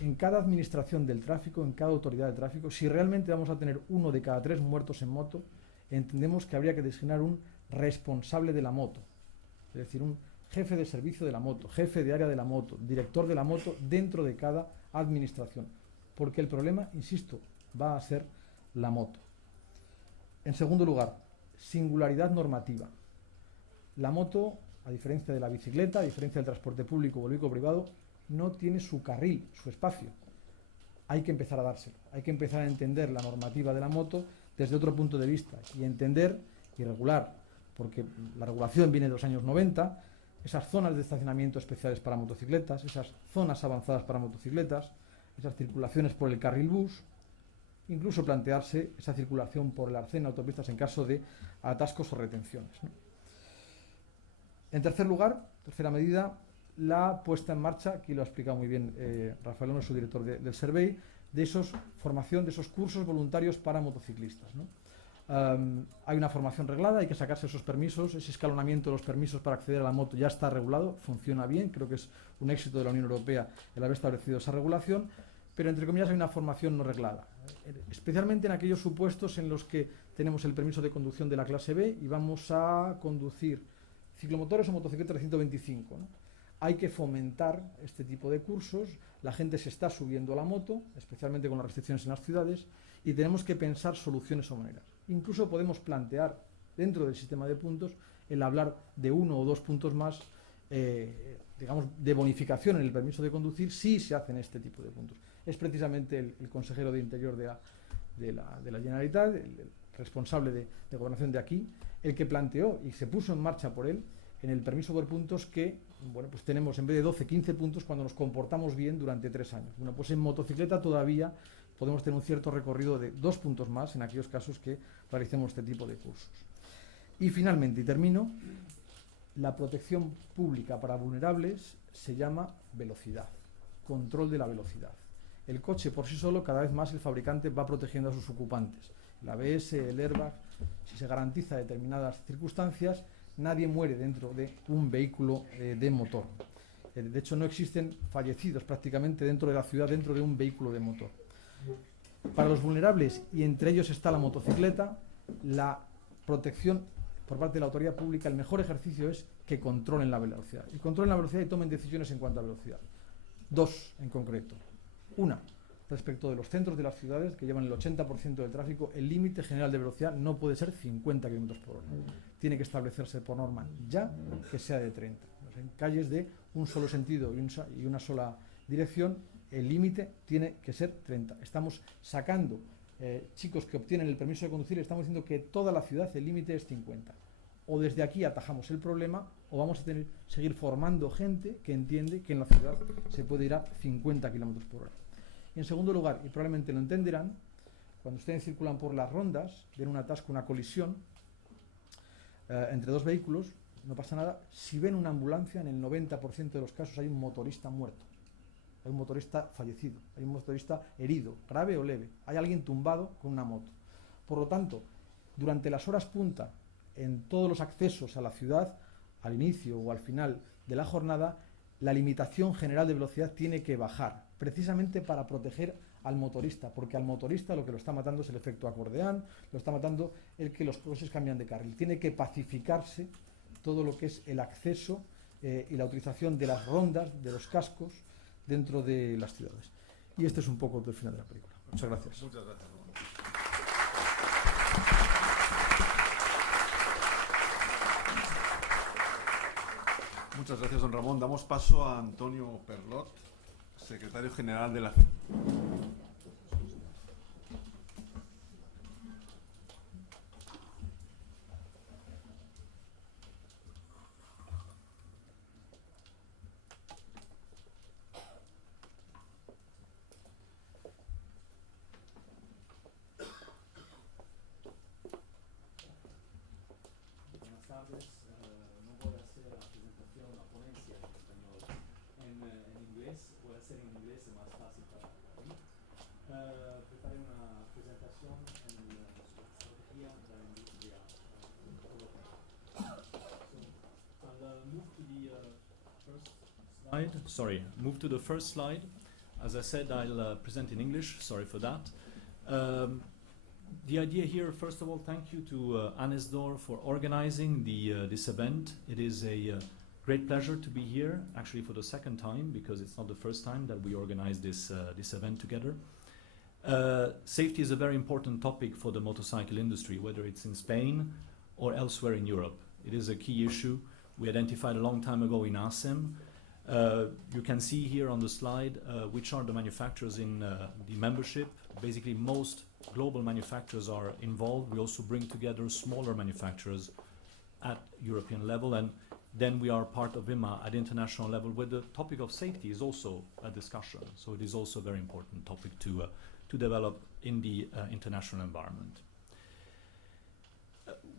en cada administración del tráfico, en cada autoridad de tráfico, si realmente vamos a tener 1 de cada 3 muertos en moto, entendemos que habría que designar un responsable de la moto, es decir, un jefe de servicio de la moto, jefe de área de la moto, director de la moto dentro de cada administración, porque el problema, insisto, va a ser la moto. En segundo lugar, singularidad normativa. La moto, a diferencia de la bicicleta, a diferencia del transporte público o el vehículo privado, no tiene su carril, su espacio. Hay que empezar a dárselo, hay que empezar a entender la normativa de la moto desde otro punto de vista y entender y regular, porque la regulación viene de los años 90, esas zonas de estacionamiento especiales para motocicletas, esas zonas avanzadas para motocicletas, esas circulaciones por el carril bus, incluso plantearse esa circulación por el arcén en autopistas en caso de atascos o retenciones, ¿no? En tercer lugar, tercera medida, la puesta en marcha, aquí lo ha explicado muy bien Rafael Olmos, su director del Survey, de esos formación, de esos cursos voluntarios para motociclistas, ¿no? Hay una formación reglada, hay que sacarse esos permisos, ese escalonamiento de los permisos para acceder a la moto ya está regulado, funciona bien, creo que es un éxito de la Unión Europea el haber establecido esa regulación, pero entre comillas hay una formación no reglada, especialmente en aquellos supuestos en los que tenemos el permiso de conducción de la clase B y vamos a conducir ciclomotores o motocicletas de 125, ¿no? Hay que fomentar este tipo de cursos, la gente se está subiendo a la moto, especialmente con las restricciones en las ciudades, y tenemos que pensar soluciones o maneras. Incluso podemos plantear, dentro del sistema de puntos, el hablar de 1 o 2 puntos más, digamos, de bonificación en el permiso de conducir si se hacen este tipo de puntos. Es precisamente el consejero de Interior de la Generalitat, el responsable de gobernación de aquí, el que planteó y se puso en marcha por él en el permiso por puntos que, bueno, pues tenemos en vez de 12, 15 puntos cuando nos comportamos bien durante 3 años. Bueno, pues en motocicleta todavía podemos tener un cierto recorrido de 2 puntos más en aquellos casos que realicemos este tipo de cursos. Y finalmente, y termino, la protección pública para vulnerables se llama velocidad, control de la velocidad. El coche por sí solo, cada vez más el fabricante va protegiendo a sus ocupantes. El ABS, el airbag, si se garantiza determinadas circunstancias, nadie muere dentro de un vehículo de motor. De hecho, no existen fallecidos prácticamente dentro de la ciudad, dentro de un vehículo de motor. Para los vulnerables, y entre ellos está la motocicleta, la protección por parte de la autoridad pública, el mejor ejercicio es que controlen la velocidad. Y controlen la velocidad y tomen decisiones en cuanto a velocidad. 2 en concreto. Una, respecto de los centros de las ciudades, que llevan el 80% del tráfico, el límite general de velocidad no puede ser 50 km por hora. Tiene que establecerse por norma ya que sea de 30. En calles de un solo sentido y una sola dirección, el límite tiene que ser 30. Estamos sacando chicos que obtienen el permiso de conducir, estamos diciendo que toda la ciudad el límite es 50. O desde aquí atajamos el problema, o vamos a seguir formando gente que entiende que en la ciudad se puede ir a 50 km por hora. Y en segundo lugar, y probablemente lo entenderán, cuando ustedes circulan por las rondas, ven un atasco, una colisión entre 2 vehículos, no pasa nada. Si ven una ambulancia, en el 90% de los casos hay un motorista muerto, hay un motorista fallecido, hay un motorista herido, grave o leve, hay alguien tumbado con una moto. Por lo tanto, durante las horas punta, en todos los accesos a la ciudad, al inicio o al final de la jornada, la limitación general de velocidad tiene que bajar, precisamente para proteger al motorista, porque al motorista lo que lo está matando es el efecto acordeón, lo está matando el que los coches cambian de carril. Tiene que pacificarse todo lo que es el acceso y la utilización de las rondas, de los cascos, dentro de las ciudades. Y este es un poco del final de la película. Muchas gracias. Muchas gracias, Ramón. Muchas gracias, don Ramón. Damos paso a Antonio Perlot, secretario general de la preparé una presentación en la estrategia de la industria europea. So, I'll move to the first slide. Sorry, move to the first slide. As I said, I'll present in English. Sorry for that. The idea here, first of all, thank you to Anesdor for organizing this event. It is a great pleasure to be here, actually for the second time, because it's not the first time that we organize this event together. Safety is a very important topic for the motorcycle industry, whether it's in Spain or elsewhere in Europe. It is a key issue we identified a long time ago in ASEM. You can see here on the slide which are the manufacturers in the membership. Basically, most global manufacturers are involved. We also bring together smaller manufacturers at European level, and then we are part of IMA at international level, where the topic of safety is also a discussion. So it is also a very important topic to develop in the international environment.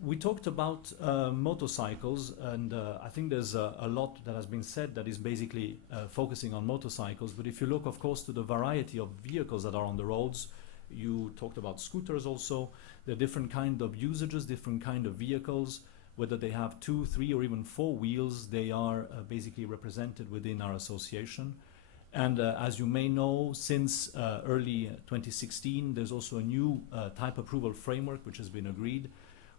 We talked about motorcycles, and I think there's a lot that has been said that is basically focusing on motorcycles. But if you look, of course, to the variety of vehicles that are on the roads, you talked about scooters also. There are different kind of usages, different kind of vehicles. Whether they have 2, 3, or even 4 wheels, they are basically represented within our association. And as you may know, since early 2016, there's also a new type approval framework which has been agreed,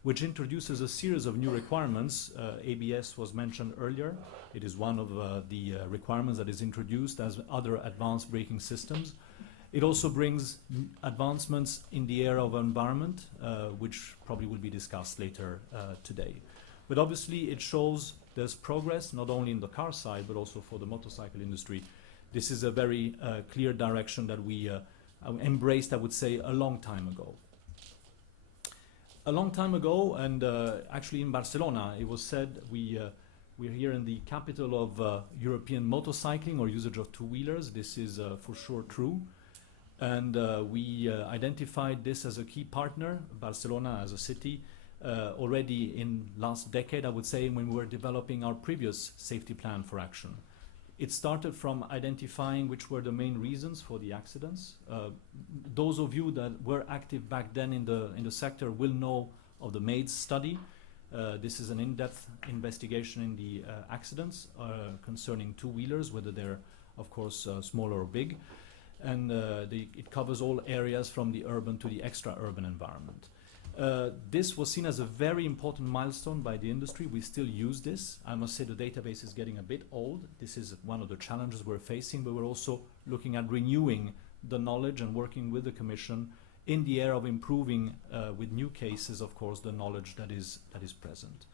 which introduces a series of new requirements. ABS was mentioned earlier. It is one of the requirements that is introduced, as other advanced braking systems. It also brings advancements in the area of environment, which probably will be discussed later today. But obviously it shows there's progress, not only in the car side, but also for the motorcycle industry. This is a very clear direction that we embraced, I would say, a long time ago. A long time ago, and actually in Barcelona, it was said we're here in the capital of European motorcycling, or usage of two-wheelers. This is for sure true. And we identified this as a key partner, Barcelona as a city, already in last decade, I would say, when we were developing our previous safety plan for action. It started from identifying which were the main reasons for the accidents. Those of you that were active back then in the sector will know of the MAIDS study. This is an in-depth investigation in the accidents concerning two-wheelers, whether they're, of course, small or big. And it covers all areas from the urban to the extra-urban environment. This was seen as a very important milestone by the industry. We still use this. I must say the database is getting a bit old. This is one of the challenges we're facing, but we're also looking at renewing the knowledge and working with the Commission in the area of improving, with new cases, of course, the knowledge that is present.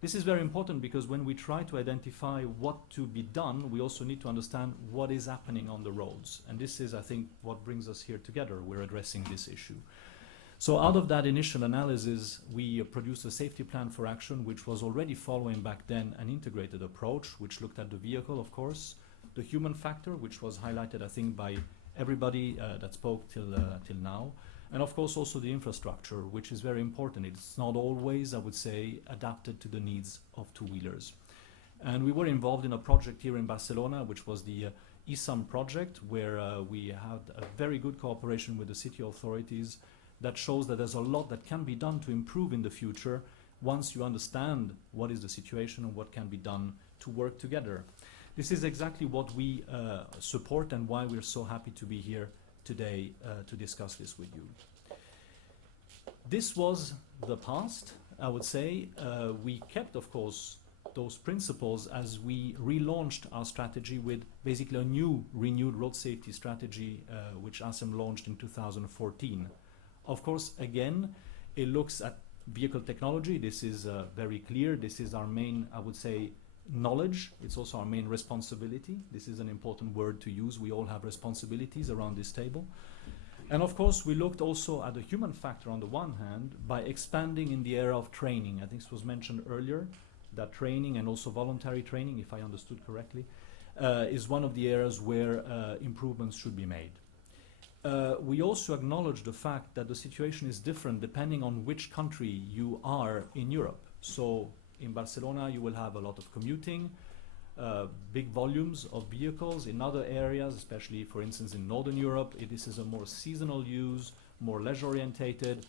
This is very important because when we try to identify what to be done, we also need to understand what is happening on the roads. And this is, I think, what brings us here together. We're addressing this issue. So out of that initial analysis, we produced a safety plan for action, which was already following back then an integrated approach, which looked at the vehicle, of course, the human factor, which was highlighted, I think, by everybody that spoke till now, and of course also the infrastructure, which is very important. It's not always, I would say, adapted to the needs of two-wheelers. And we were involved in a project here in Barcelona, which was the ISAM project, where we had a very good cooperation with the city authorities. That shows that there's a lot that can be done to improve in the future once you understand what is the situation and what can be done to work together. This is exactly what we support and why we're so happy to be here today to discuss this with you. This was the past, I would say. We kept, of course, those principles as we relaunched our strategy with basically a new renewed road safety strategy which ASEM launched in 2014. Of course, again, it looks at vehicle technology. This is very clear. This is our main, I would say, knowledge. It's also our main responsibility. This is an important word to use. We all have responsibilities around this table. And of course, we looked also at the human factor on the one hand by expanding in the area of training. I think this was mentioned earlier, that training and also voluntary training, if I understood correctly, is one of the areas where improvements should be made. We also acknowledge the fact that the situation is different depending on which country you are in Europe. So in Barcelona, you will have a lot of commuting. big volumes of vehicles. In other areas, especially for instance in Northern Europe, this is a more seasonal use, more leisure orientated.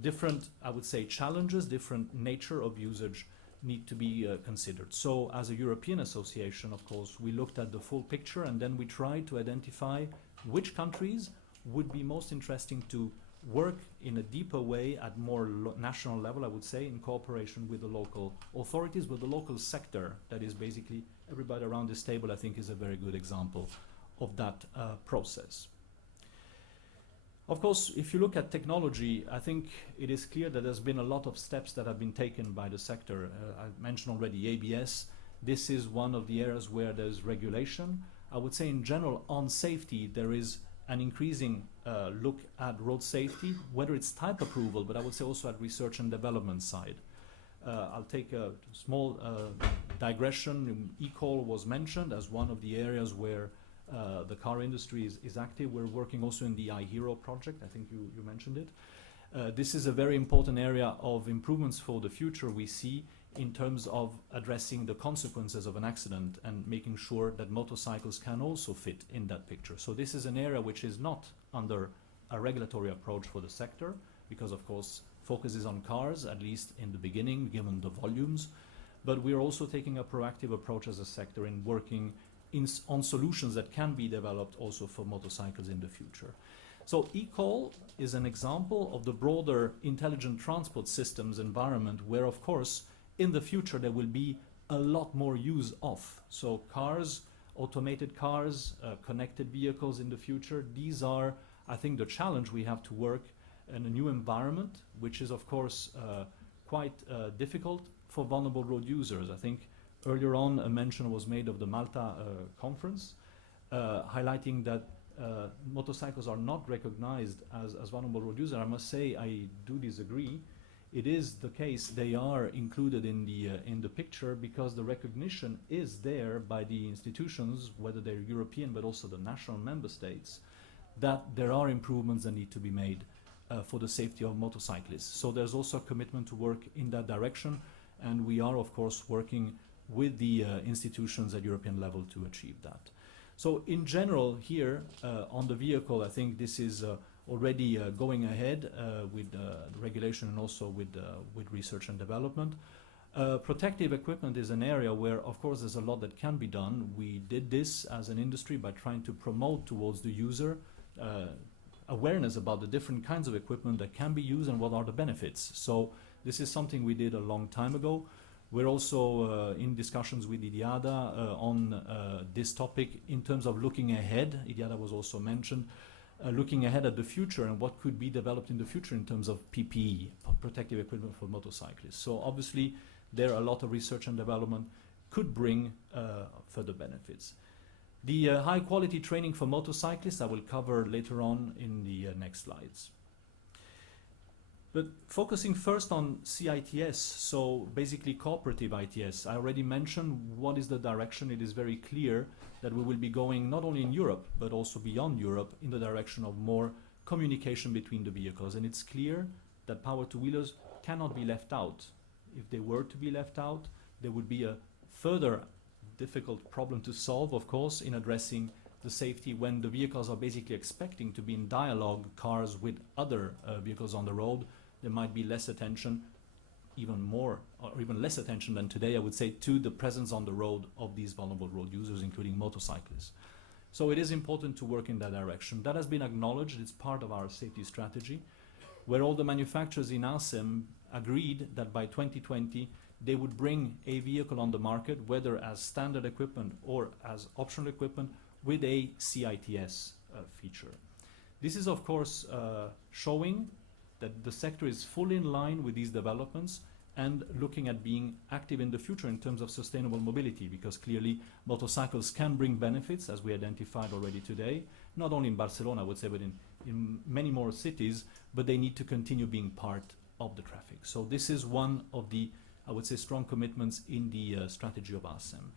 Different, I would say, challenges, different nature of usage need to be considered. So as a European association, of course, we looked at the full picture and then we tried to identify which countries would be most interesting to work in a deeper way at more national level, I would say, in cooperation with the local authorities, with the local sector. That is basically everybody around this table, I think, is a very good example of that process. Of course, if you look at technology, I think it is clear that there's been a lot of steps that have been taken by the sector. I mentioned already ABS. This is one of the areas where there's regulation. I would say in general on safety, there is an increasing look at road safety, whether it's type approval, but I would say also at research and development side. I'll take a small digression. eCall was mentioned as one of the areas where the car industry is active. We're working also in the iHero project. I think you mentioned it. This is a very important area of improvements for the future we see in terms of addressing the consequences of an accident and making sure that motorcycles can also fit in that picture. So this is an area which is not under a regulatory approach for the sector because, of course, focus is on cars, at least in the beginning, given the volumes. But we're also taking a proactive approach as a sector in working on solutions that can be developed also for motorcycles in the future. So eCall is an example of the broader intelligent transport systems environment where, of course, in the future there will be a lot more use of. So cars, automated cars, connected vehicles in the future, these are, I think, the challenge we have to work in a new environment, which is, of course, quite difficult for vulnerable road users. I think earlier on a mention was made of the Malta conference, highlighting that motorcycles are not recognized as vulnerable road users. I must say I do disagree. It is the case they are included in the picture because the recognition is there by the institutions, whether they're European but also the national member states, that there are improvements that need to be made for the safety of motorcyclists. So there's also a commitment to work in that direction, and we are, of course, working with the institutions at European level to achieve that. So in general here on the vehicle, I think this is already going ahead with regulation and also with research and development. Protective equipment is an area where, of course, there's a lot that can be done. We did this as an industry by trying to promote towards the user awareness about the different kinds of equipment that can be used and what are the benefits. So this is something we did a long time ago. We're also in discussions with IDIADA on this topic in terms of looking ahead. IDIADA was also mentioned, looking ahead at the future and what could be developed in the future in terms of PPE, protective equipment for motorcyclists. So obviously there a lot of research and development could bring further benefits. The high quality training for motorcyclists I will cover later on in the next slides. But focusing first on CITS, so basically cooperative ITS, I already mentioned what is the direction. It is very clear that we will be going not only in Europe, but also beyond Europe in the direction of more communication between the vehicles. And it's clear that power two-wheelers cannot be left out. If they were to be left out, there would be a further difficult problem to solve, of course, in addressing the safety when the vehicles are basically expecting to be in dialogue, cars with other vehicles on the road. There might be less attention, even more, or even less attention than today, I would say, to the presence on the road of these vulnerable road users, including motorcyclists. So it is important to work in that direction. That has been acknowledged. It's part of our safety strategy, where all the manufacturers in ASEM agreed that by 2020 they would bring a vehicle on the market, whether as standard equipment or as optional equipment, with a CITS feature. This is, of course, showing that the sector is fully in line with these developments and looking at being active in the future in terms of sustainable mobility, because clearly motorcycles can bring benefits, as we identified already today, not only in Barcelona, I would say, but in many more cities, but they need to continue being part of the traffic. So this is one of the, I would say, strong commitments in the strategy of ASEM.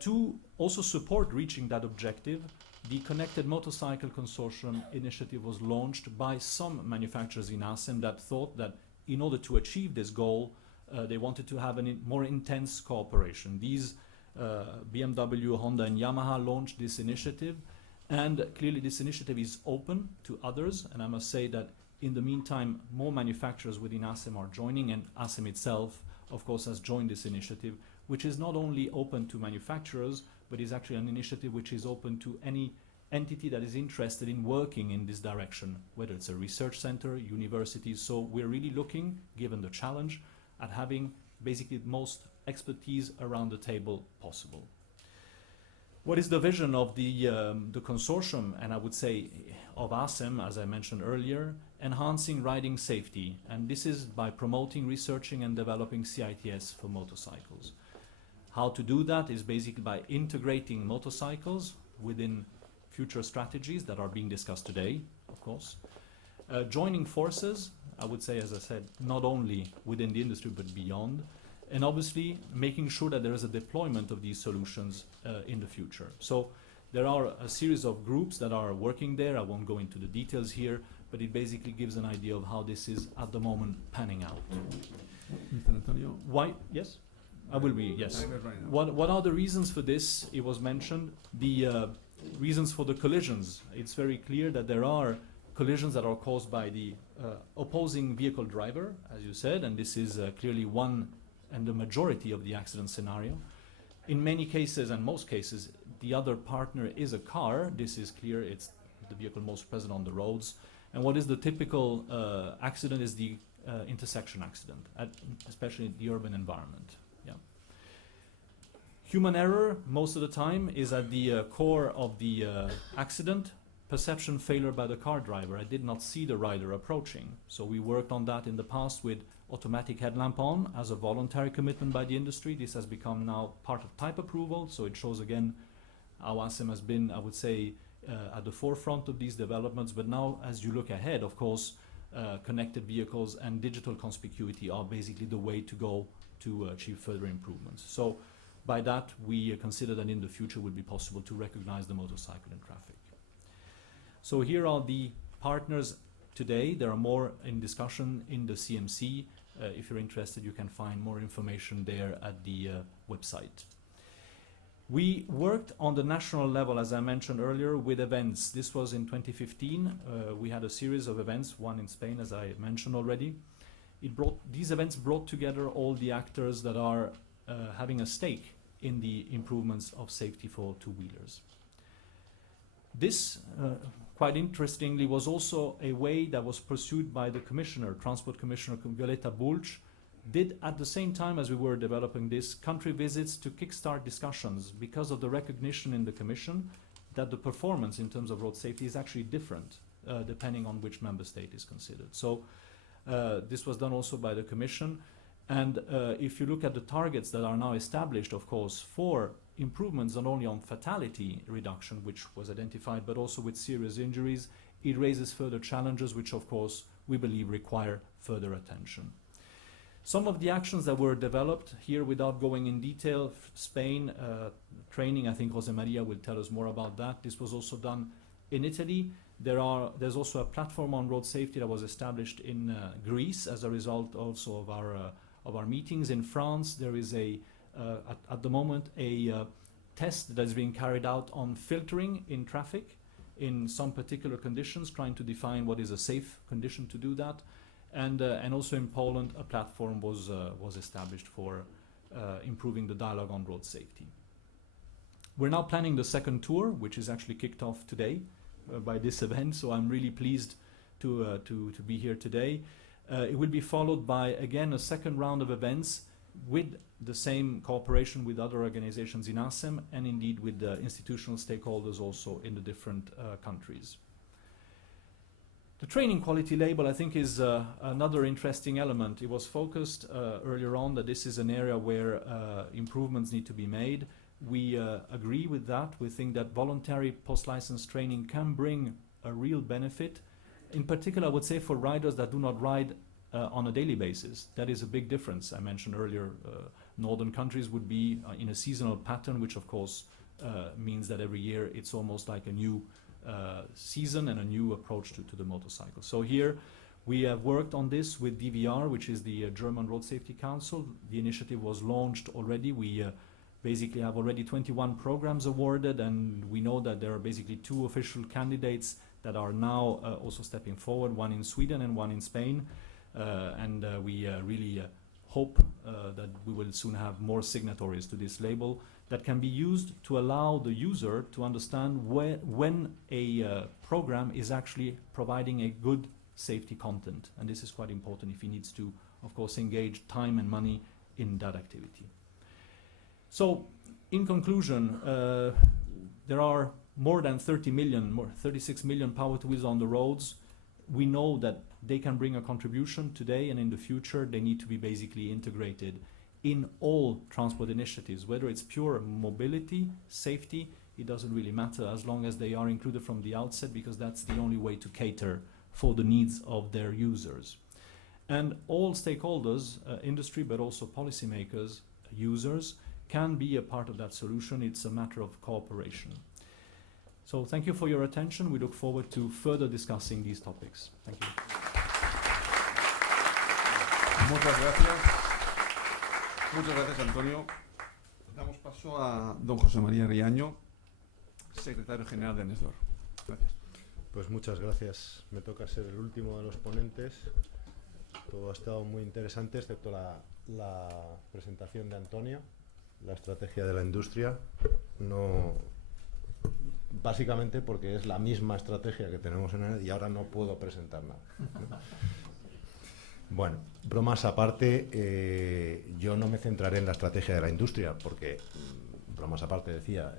To also support reaching that objective, the Connected Motorcycle Consortium initiative was launched by some manufacturers in ASEM that thought that in order to achieve this goal, they wanted to have a more intense cooperation. These BMW, Honda and Yamaha launched this initiative, and clearly this initiative is open to others, and I must say that in the meantime more manufacturers within ASEM are joining, and ASEM itself of course has joined this initiative, which is not only open to manufacturers but is actually an initiative which is open to any entity that is interested in working in this direction, whether it's a research center, universities. So we're really looking, given the challenge, at having basically the most expertise around the table possible. What is the vision of the consortium, and I would say of ASEM, as I mentioned earlier? Enhancing riding safety, and this is by promoting, researching and developing CITS for motorcycles. How to do that is basically by integrating motorcycles within future strategies that are being discussed today, of course. Joining forces, I would say, as I said, not only within the industry but beyond, and obviously making sure that there is a deployment of these solutions in the future. So there are a series of groups that are working there. I won't go into the details here, but it basically gives an idea of how this is at the moment panning out. Mr. Antonio? Why? Yes? I will be, yes. What are the reasons for this? It was mentioned. The reasons for the collisions. It's very clear that there are collisions that are caused by the opposing vehicle driver, as you said, and this is clearly one and the majority of the accident scenario. In many cases, and most cases, the other partner is a car. This is clear. It's the vehicle most present on the roads. And what is the typical accident is the intersection accident, especially in the urban environment. Yeah. Human error, most of the time, is at the core of the accident. Perception failure by the car driver. I did not see the rider approaching. So we worked on that in the past with automatic headlamp on as a voluntary commitment by the industry. This has become now part of type approval, so it shows again how ASEM has been, I would say, at the forefront of these developments. But now, as you look ahead, of course, connected vehicles and digital conspicuity are basically the way to go to achieve further improvements. So by that, we consider that in the future it would be possible to recognize the motorcycle in traffic. So here are the partners today. There are more in discussion in the CMC. If you're interested, you can find more information there at the website. We worked on the national level, as I mentioned earlier, with events. This was in 2015. We had a series of events, one in Spain, as I mentioned already. These events brought together all the actors that are having a stake in the improvements of safety for two-wheelers. This, quite interestingly, was also a way that was pursued by the Commissioner, Transport Commissioner Violeta Bulc, did at the same time as we were developing this country visits to kickstart discussions because of the recognition in the Commission that the performance in terms of road safety is actually different depending on which member state is considered. So this was done also by the Commission. And if you look at the targets that are now established, of course, for improvements not only on fatality reduction, which was identified, but also with serious injuries, it raises further challenges, which of course we believe require further attention. Some of the actions that were developed here, without going in detail, Spain, training, I think Jose Maria will tell us more about that. This was also done in Italy. There's also a platform on road safety that was established in Greece as a result also of our meetings. In France, there is at the moment a test that is being carried out on filtering in traffic in some particular conditions, trying to define what is a safe condition to do that. And also in Poland, a platform was established for improving the dialogue on road safety. We're now planning the second tour, which is actually kicked off today by this event, so I'm really pleased to be here today. It will be followed by, again, a second round of events with the same cooperation with other organizations in ASEM and indeed with the institutional stakeholders also in the different countries. The training quality label, I think, is another interesting element. It was focused earlier on that this is an area where improvements need to be made. We agree with that. We think that voluntary post-license training can bring a real benefit. In particular, I would say for riders that do not ride on a daily basis. That is a big difference. I mentioned earlier, northern countries would be in a seasonal pattern, which of course means that every year it's almost like a new season and a new approach to the motorcycle. So here We have worked on this with DVR, which is the German Road Safety Council. The initiative was launched already. We basically have already 21 programs awarded, and we know that there are basically 2 official candidates that are now also stepping forward, one in Sweden and one in Spain. We really hope that we will soon have more signatories to this label that can be used to allow the user to understand when a program is actually providing a good safety content. And this is quite important if he needs to, of course, engage time and money in that activity. So, in conclusion, there are more than 36 million powered wheels on the roads. We know that they can bring a contribution today, and in the future they need to be basically integrated in all transport initiatives, whether it's pure mobility, safety, it doesn't really matter as long as they are included from the outset, because that's the only way to cater for the needs of their users. And all stakeholders, industry, but also policymakers, users, can be a part of that solution. It's a matter of cooperation. So thank you for your attention. We look forward to further discussing these topics. Thank you. Muchas gracias. Muchas gracias, Antonio. Damos paso a don José María Riaño, secretario general de ANESDOR. Gracias. Pues muchas gracias. Me toca ser el último de los ponentes. Todo ha estado muy interesante, excepto la presentación de Antonio, la estrategia de la industria. No, básicamente porque es la misma estrategia que tenemos en ANESDOR y ahora no puedo presentar nada, ¿no? Bueno, bromas aparte, yo no me centraré en la estrategia de la industria porque, bromas aparte decía,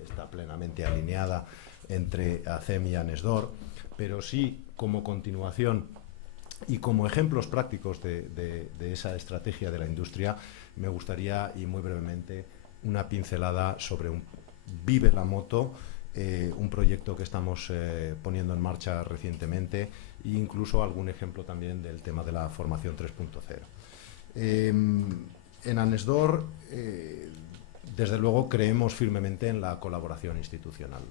está plenamente alineada entre ACEM y ANESDOR, pero sí como continuación y como ejemplos prácticos de esa estrategia de la industria, me gustaría, y muy brevemente, una pincelada sobre Vive la Moto, un proyecto que estamos poniendo en marcha recientemente, e incluso algún ejemplo también del tema de la formación 3.0. En ANESDOR, desde luego, creemos firmemente en la colaboración institucional.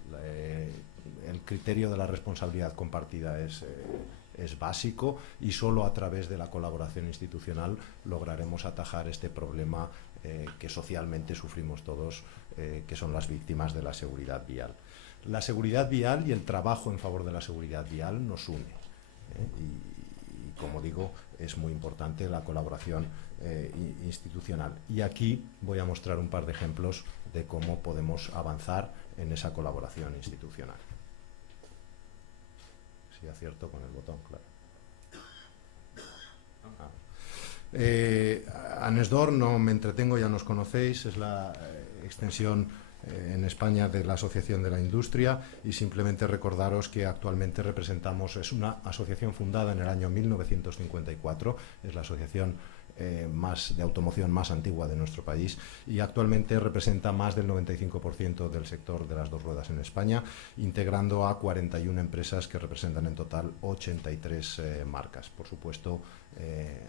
El criterio de la responsabilidad compartida es básico, y solo a través de la colaboración institucional lograremos atajar este problema que socialmente sufrimos todos, que son las víctimas de la seguridad vial. La seguridad vial y el trabajo en favor de la seguridad vial nos une. Y como digo, es muy importante la colaboración institucional. Y aquí voy a mostrar un par de ejemplos de cómo podemos avanzar en esa colaboración institucional. Si acierto con el botón, claro. ANESDOR, no me entretengo, ya nos conocéis, es la extensión en España de la Asociación de la Industria, y simplemente recordaros que actualmente representamos, es una asociación fundada en el año 1954, es la asociación de automoción más antigua de nuestro país, y actualmente representa más del 95% del sector de las dos ruedas en España, integrando a 41 empresas que representan en total 83 marcas. Por supuesto,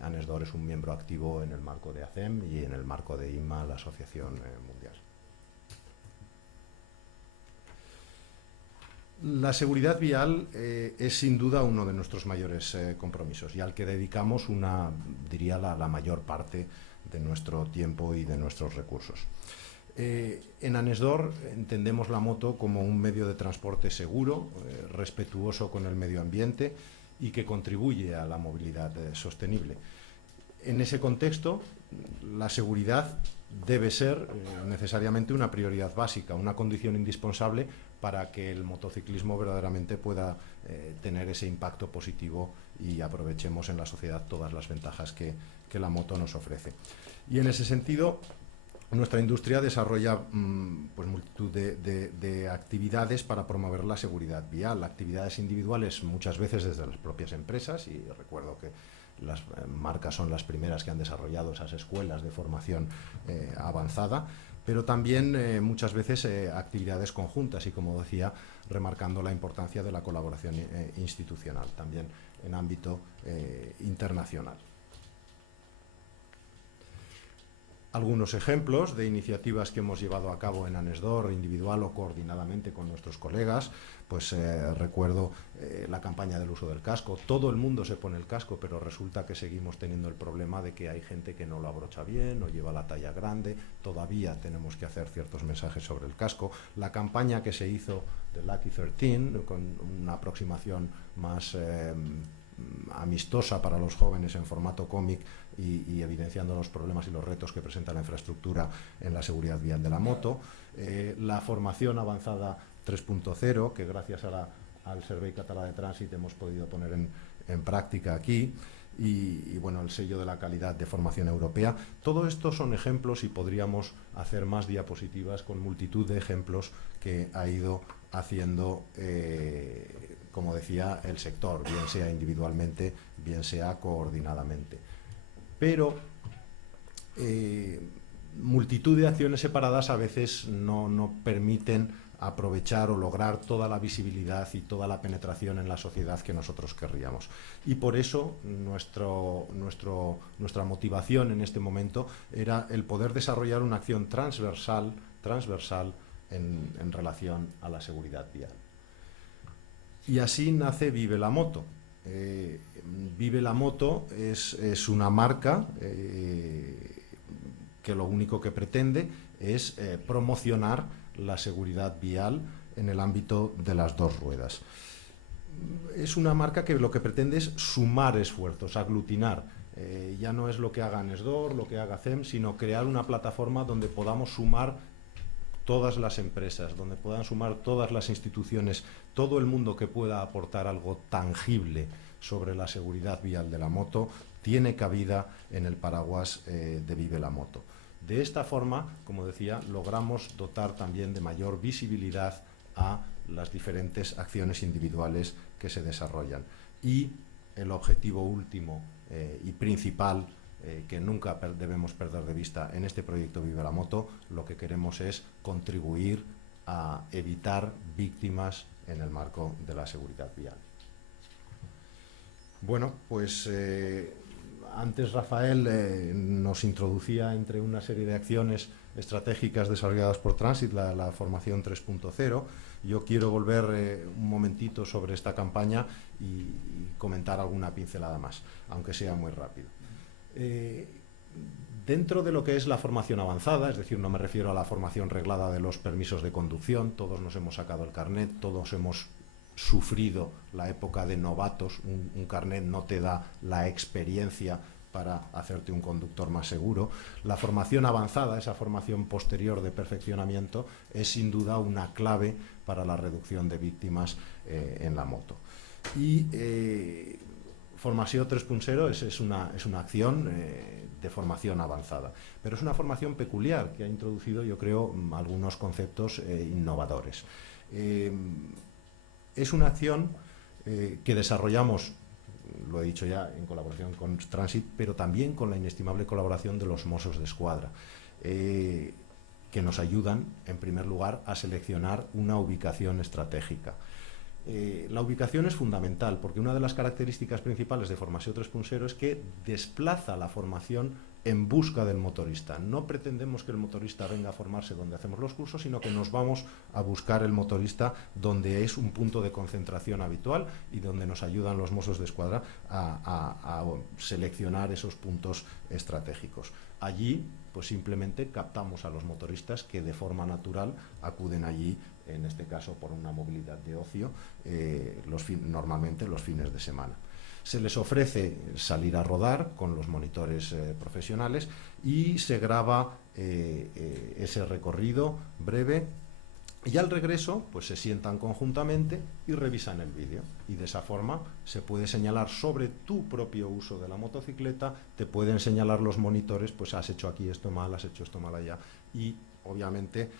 ANESDOR es un miembro activo en el marco de ACEM y en el marco de IMA, la Asociación Mundial. La seguridad vial es sin duda uno de nuestros mayores compromisos, y al que dedicamos diría la mayor parte de nuestro tiempo y de nuestros recursos. En ANESDOR entendemos la moto como un medio de transporte seguro, respetuoso con el medio ambiente y que contribuye a la movilidad sostenible. En ese contexto, la seguridad debe ser necesariamente una prioridad básica, una condición indispensable para que el motociclismo verdaderamente pueda tener ese impacto positivo y aprovechemos en la sociedad todas las ventajas que la moto nos ofrece. Y en ese sentido, nuestra industria desarrolla pues multitud de actividades para promover la seguridad vial, actividades individuales muchas veces desde las propias empresas, y recuerdo que las marcas son las primeras que han desarrollado esas escuelas de formación avanzada, pero también muchas veces actividades conjuntas, y como decía, remarcando la importancia de la colaboración institucional, también en ámbito internacional. algunos ejemplos de iniciativas que hemos llevado a cabo en Anesdor, individual o coordinadamente con nuestros colegas. Pues recuerdo la campaña del uso del casco. Todo el mundo se pone el casco, pero resulta que seguimos teniendo el problema de que hay gente que no lo abrocha bien o lleva la talla grande. Todavía tenemos que hacer ciertos mensajes sobre el casco. La campaña que se hizo de Lucky 13, con una aproximación más amistosa para los jóvenes en formato cómic y evidenciando los problemas y los retos que presenta la infraestructura en la seguridad vial de la moto, la formación avanzada 3.0, que gracias al Servei Català de Trànsit hemos podido poner en práctica aquí, y bueno, el sello de la calidad de formación europea. Todo esto son ejemplos y podríamos hacer más diapositivas con multitud de ejemplos que ha ido haciendo, como decía, el sector, bien sea individualmente, bien sea coordinadamente. Pero multitud de acciones separadas a veces no permiten aprovechar o lograr toda la visibilidad y toda la penetración en la sociedad que nosotros querríamos. Y por eso nuestra motivación en este momento era el poder desarrollar una acción transversal en relación a la seguridad vial. Y así nace Vive la Moto. Vive la Moto es una marca que lo único que pretende es promocionar la seguridad vial en el ámbito de las dos ruedas. Es una marca que lo que pretende es sumar esfuerzos, aglutinar. Ya no es lo que haga Anesdor, lo que haga CEM, sino crear una plataforma donde podamos sumar todas las empresas, donde puedan sumar todas las instituciones, todo el mundo que pueda aportar algo tangible sobre la seguridad vial de la moto, tiene cabida en el paraguas de Vive la Moto. De esta forma, como decía, logramos dotar también de mayor visibilidad a las diferentes acciones individuales que se desarrollan. Y el objetivo último y principal que nunca debemos perder de vista en este proyecto Vive la Moto, lo que queremos es contribuir a evitar víctimas en el marco de la seguridad vial. Bueno, pues antes Rafael nos introducía entre una serie de acciones estratégicas desarrolladas por Transit, la formación 3.0. Yo quiero volver un momentito sobre esta campaña y comentar alguna pincelada más, aunque sea muy rápido. Dentro de lo que es la formación avanzada, es decir, no me refiero a la formación reglada de los permisos de conducción, todos nos hemos sacado el carnet, todos hemos sufrido la época de novatos, un carnet no te da la experiencia para hacerte un conductor más seguro. La formación avanzada, esa formación posterior de perfeccionamiento, es sin duda una clave para la reducción de víctimas en la moto. Y Formació 3.0 es una acción de formación avanzada, pero es una formación peculiar que ha introducido, yo creo, algunos conceptos innovadores. Es una acción que desarrollamos, lo he dicho ya, en colaboración con Transit, pero también con la inestimable colaboración de los Mossos d'Esquadra, que nos ayudan, en primer lugar, a seleccionar una ubicación estratégica. La ubicación es fundamental, porque una de las características principales de Formació 3.0 es que desplaza la formación en busca del motorista. No pretendemos que el motorista venga a formarse donde hacemos los cursos, sino que nos vamos a buscar el motorista donde es un punto de concentración habitual y donde nos ayudan los Mossos d'Esquadra a seleccionar esos puntos estratégicos. Allí, pues simplemente captamos a los motoristas que de forma natural acuden allí, en este caso por una movilidad de ocio, normalmente los fines de semana. Se les ofrece salir a rodar con los monitores profesionales y se graba ese recorrido breve, y al regreso pues se sientan conjuntamente y revisan el vídeo, y de esa forma se puede señalar sobre tu propio uso de la motocicleta, te pueden señalar los monitores, pues has hecho aquí esto mal, has hecho esto mal allá, y obviamente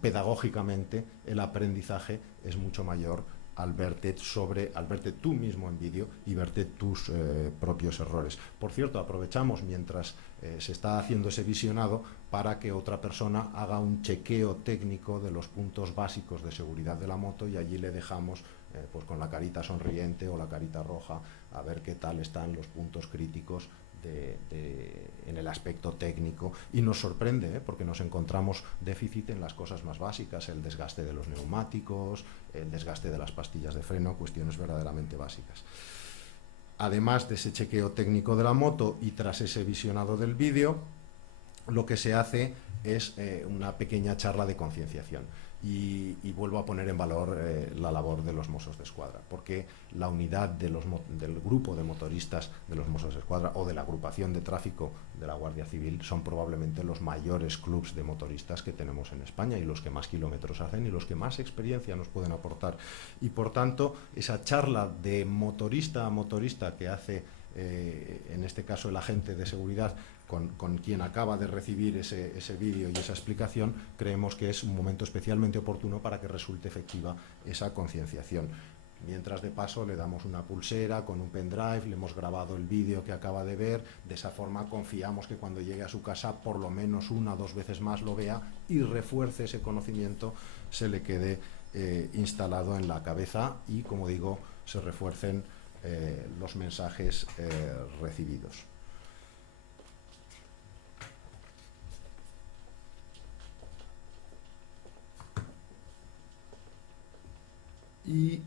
pedagógicamente el aprendizaje es mucho mayor al verte tú mismo en vídeo y verte tus propios errores. Por cierto, aprovechamos mientras se está haciendo ese visionado para que otra persona haga un chequeo técnico de los puntos básicos de seguridad de la moto, y allí le dejamos pues con la carita sonriente o la carita roja a ver qué tal están los puntos críticos de en el aspecto técnico, y nos sorprende porque nos encontramos déficit en las cosas más básicas, el desgaste de los neumáticos, el desgaste de las pastillas de freno, cuestiones verdaderamente básicas. Además de ese chequeo técnico de la moto y tras ese visionado del vídeo, lo que se hace es una pequeña charla de concienciación. Y vuelvo a poner en valor la labor de los Mossos d'Esquadra, porque la unidad del grupo de motoristas de los Mossos d'Esquadra o de la agrupación de tráfico de la Guardia Civil son probablemente los mayores clubs de motoristas que tenemos en España y los que más kilómetros hacen y los que más experiencia nos pueden aportar. Y por tanto, esa charla de motorista a motorista que hace, en este caso, el agente de seguridad con quien acaba de recibir ese vídeo y esa explicación, creemos que es un momento especialmente oportuno para que resulte efectiva esa concienciación. Mientras, de paso, le damos una pulsera con un pendrive, le hemos grabado el vídeo que acaba de ver, de esa forma confiamos que cuando llegue a su casa por lo menos 1 o 2 veces más lo vea y refuerce ese conocimiento, se le quede instalado en la cabeza y, como digo, se refuercen los mensajes recibidos. Y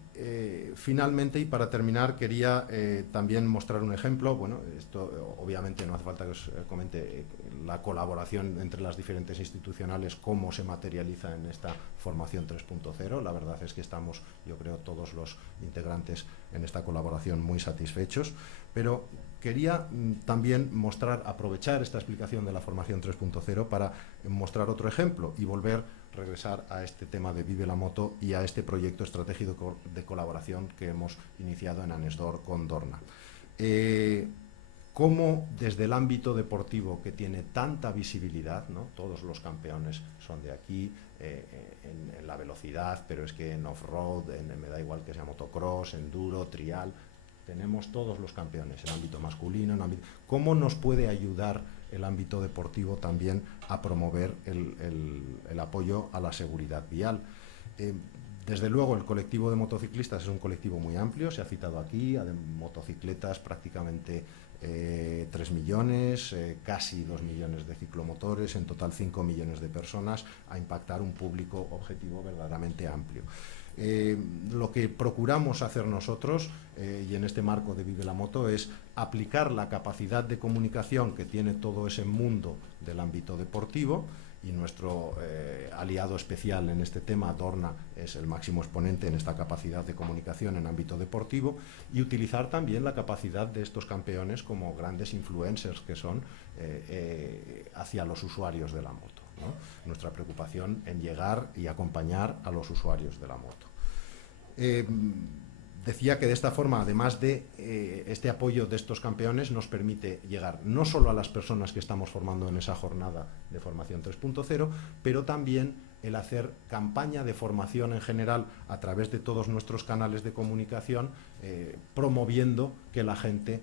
finalmente, y para terminar, quería también mostrar un ejemplo. Bueno, esto obviamente no hace falta que os comente la colaboración entre las diferentes institucionales, cómo se materializa en esta formación 3.0. La verdad es que estamos, yo creo, todos los integrantes en esta colaboración muy satisfechos, pero quería también aprovechar esta explicación de la formación 3.0 para mostrar otro ejemplo y regresar a este tema de Vive la Moto y a este proyecto estratégico de colaboración que hemos iniciado en Anesdor con Dorna. Cómo desde el ámbito deportivo, que tiene tanta visibilidad, ¿no? Todos los campeones son de aquí, en la velocidad, pero es que en off-road, me da igual que sea motocross, enduro, trial, tenemos todos los campeones en ámbito masculino, ¿cómo nos puede ayudar el ámbito deportivo también a promover el apoyo a la seguridad vial? Desde luego, el colectivo de motociclistas es un colectivo muy amplio, se ha citado aquí, de motocicletas prácticamente 3 millones, casi 2 millones de ciclomotores, en total 5 millones de personas, a impactar un público objetivo verdaderamente amplio. Lo que procuramos hacer nosotros, y en este marco de Vive la Moto, es aplicar la capacidad de comunicación que tiene todo ese mundo del ámbito deportivo, y nuestro aliado especial en este tema, Dorna, es el máximo exponente en esta capacidad de comunicación en ámbito deportivo, y utilizar también la capacidad de estos campeones como grandes influencers que son hacia los usuarios de la moto, ¿no? Nuestra preocupación en llegar y acompañar a los usuarios de la moto. Decía que de esta forma, además de este apoyo de estos campeones, nos permite llegar no solo a las personas que estamos formando en esa jornada de formación 3.0, pero también el hacer campaña de formación en general a través de todos nuestros canales de comunicación, promoviendo que la gente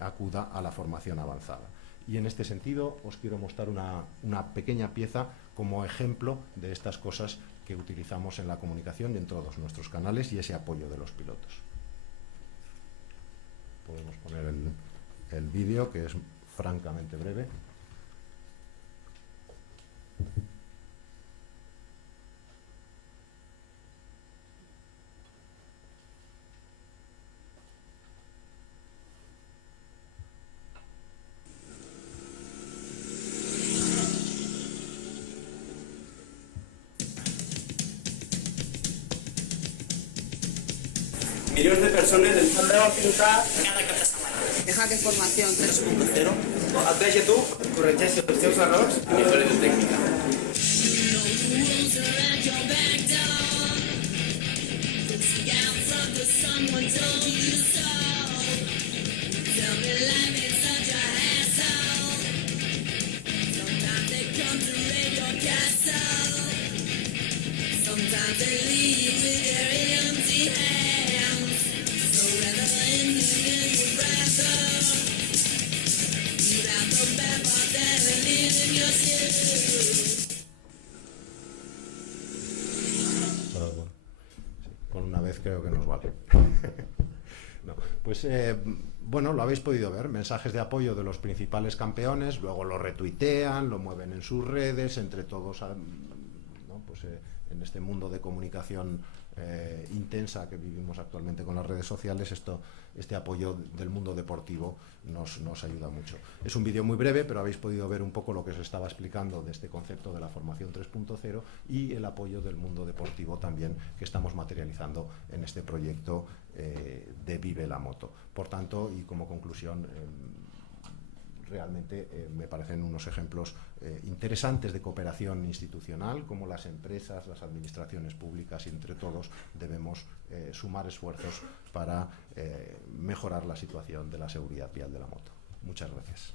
acuda a la formación avanzada. Y en este sentido os quiero mostrar una pequeña pieza como ejemplo de estas cosas que utilizamos en la comunicación y en todos nuestros canales, y ese apoyo de los pilotos. Podemos poner el vídeo, que es francamente breve. Milions de persones ens fan veure pilotar cada cap de setmana. Deja que formació 3.0 et vegi a tu, corregeixi els teus errors i millori la tècnica. Con una vez creo que nos vale. No, pues bueno, lo habéis podido ver, mensajes de apoyo de los principales campeones, luego lo retuitean, lo mueven en sus redes, entre todos, ¿no? Pues, en este mundo de comunicación intensa que vivimos actualmente con las redes sociales, este apoyo del mundo deportivo nos ayuda mucho. Es un vídeo muy breve, pero habéis podido ver un poco lo que os estaba explicando de este concepto de la formación 3.0 y el apoyo del mundo deportivo también que estamos materializando en este proyecto de Vive la Moto. Por tanto, y como conclusión, realmente me parecen unos ejemplos interesantes de cooperación institucional, como las empresas, las administraciones públicas y entre todos debemos sumar esfuerzos para mejorar la situación de la seguridad vial de la moto. Muchas gracias.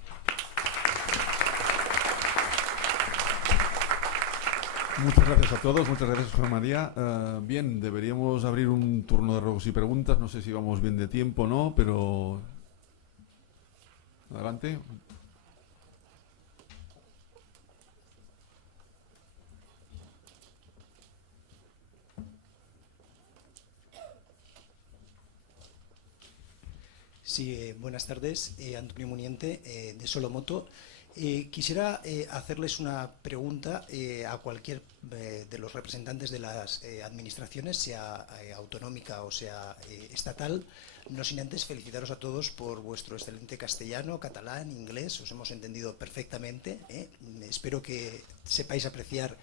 Muchas gracias a todos, muchas gracias José María. Bien, deberíamos abrir un turno de ruegos y preguntas, no sé si vamos bien de tiempo o no, pero adelante. Sí, buenas tardes, Antonio Muniente, de Solomoto. Quisiera hacerles una pregunta a cualquier de los representantes de las administraciones, sea autonómica o sea estatal, no sin antes felicitaros a todos por vuestro excelente castellano, catalán, inglés, os hemos entendido perfectamente. Espero que sepáis apreciar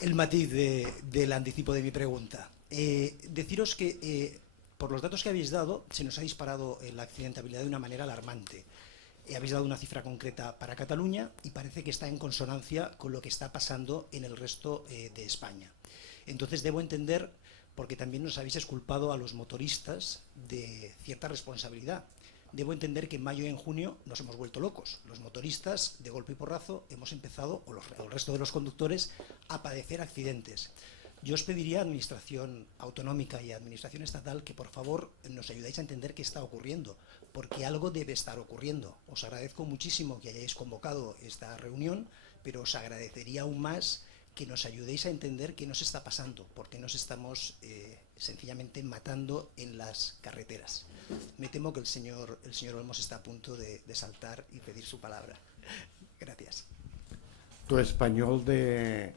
el matiz del anticipo de mi pregunta. Deciros que por los datos que habéis dado, se nos ha disparado la accidentabilidad de una manera alarmante. Habéis dado una cifra concreta para Cataluña y parece que está en consonancia con lo que está pasando en el resto de España. Entonces debo entender, porque también nos habéis exculpado a los motoristas de cierta responsabilidad. Debo entender que en mayo y en junio nos hemos vuelto locos. Los motoristas, de golpe y porrazo, hemos empezado, o el resto de los conductores, a padecer accidentes. Yo os pediría a Administración Autonómica y a Administración Estatal que por favor nos ayudáis a entender qué está ocurriendo, porque algo debe estar ocurriendo. Os agradezco muchísimo que hayáis convocado esta reunión, pero os agradecería aún más que nos ayudéis a entender qué nos está pasando, porque nos estamos sencillamente matando en las carreteras. Me temo que el señor Olmos está a punto de saltar y pedir su palabra. Gracias. Tu español de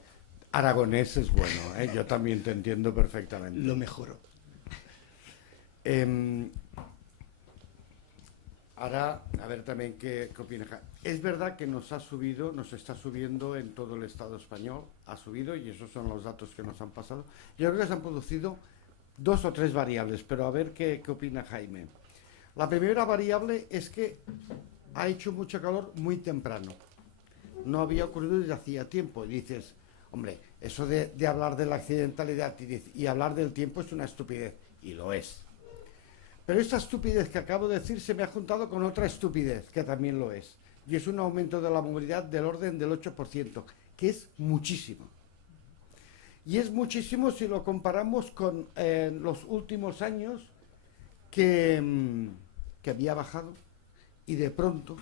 aragonés es bueno, ¿eh? Yo también te entiendo perfectamente. Lo mejoro. Ahora, a ver también qué opinas. Es verdad que nos está subiendo en todo el Estado español, ha subido, y esos son los datos que nos han pasado. Yo creo que se han producido 2 o 3 variables, pero a ver qué opina Jaime. La primera variable es que ha hecho mucho calor muy temprano. No había ocurrido desde hacía tiempo. Y dices, hombre, eso de hablar de la accidentalidad y hablar del tiempo es una estupidez, y lo es. Pero esta estupidez que acabo de decir se me ha juntado con otra estupidez, que también lo es, y es un aumento de la movilidad del orden del 8%, que es muchísimo. Y es muchísimo si lo comparamos con los últimos años que había bajado, y de pronto,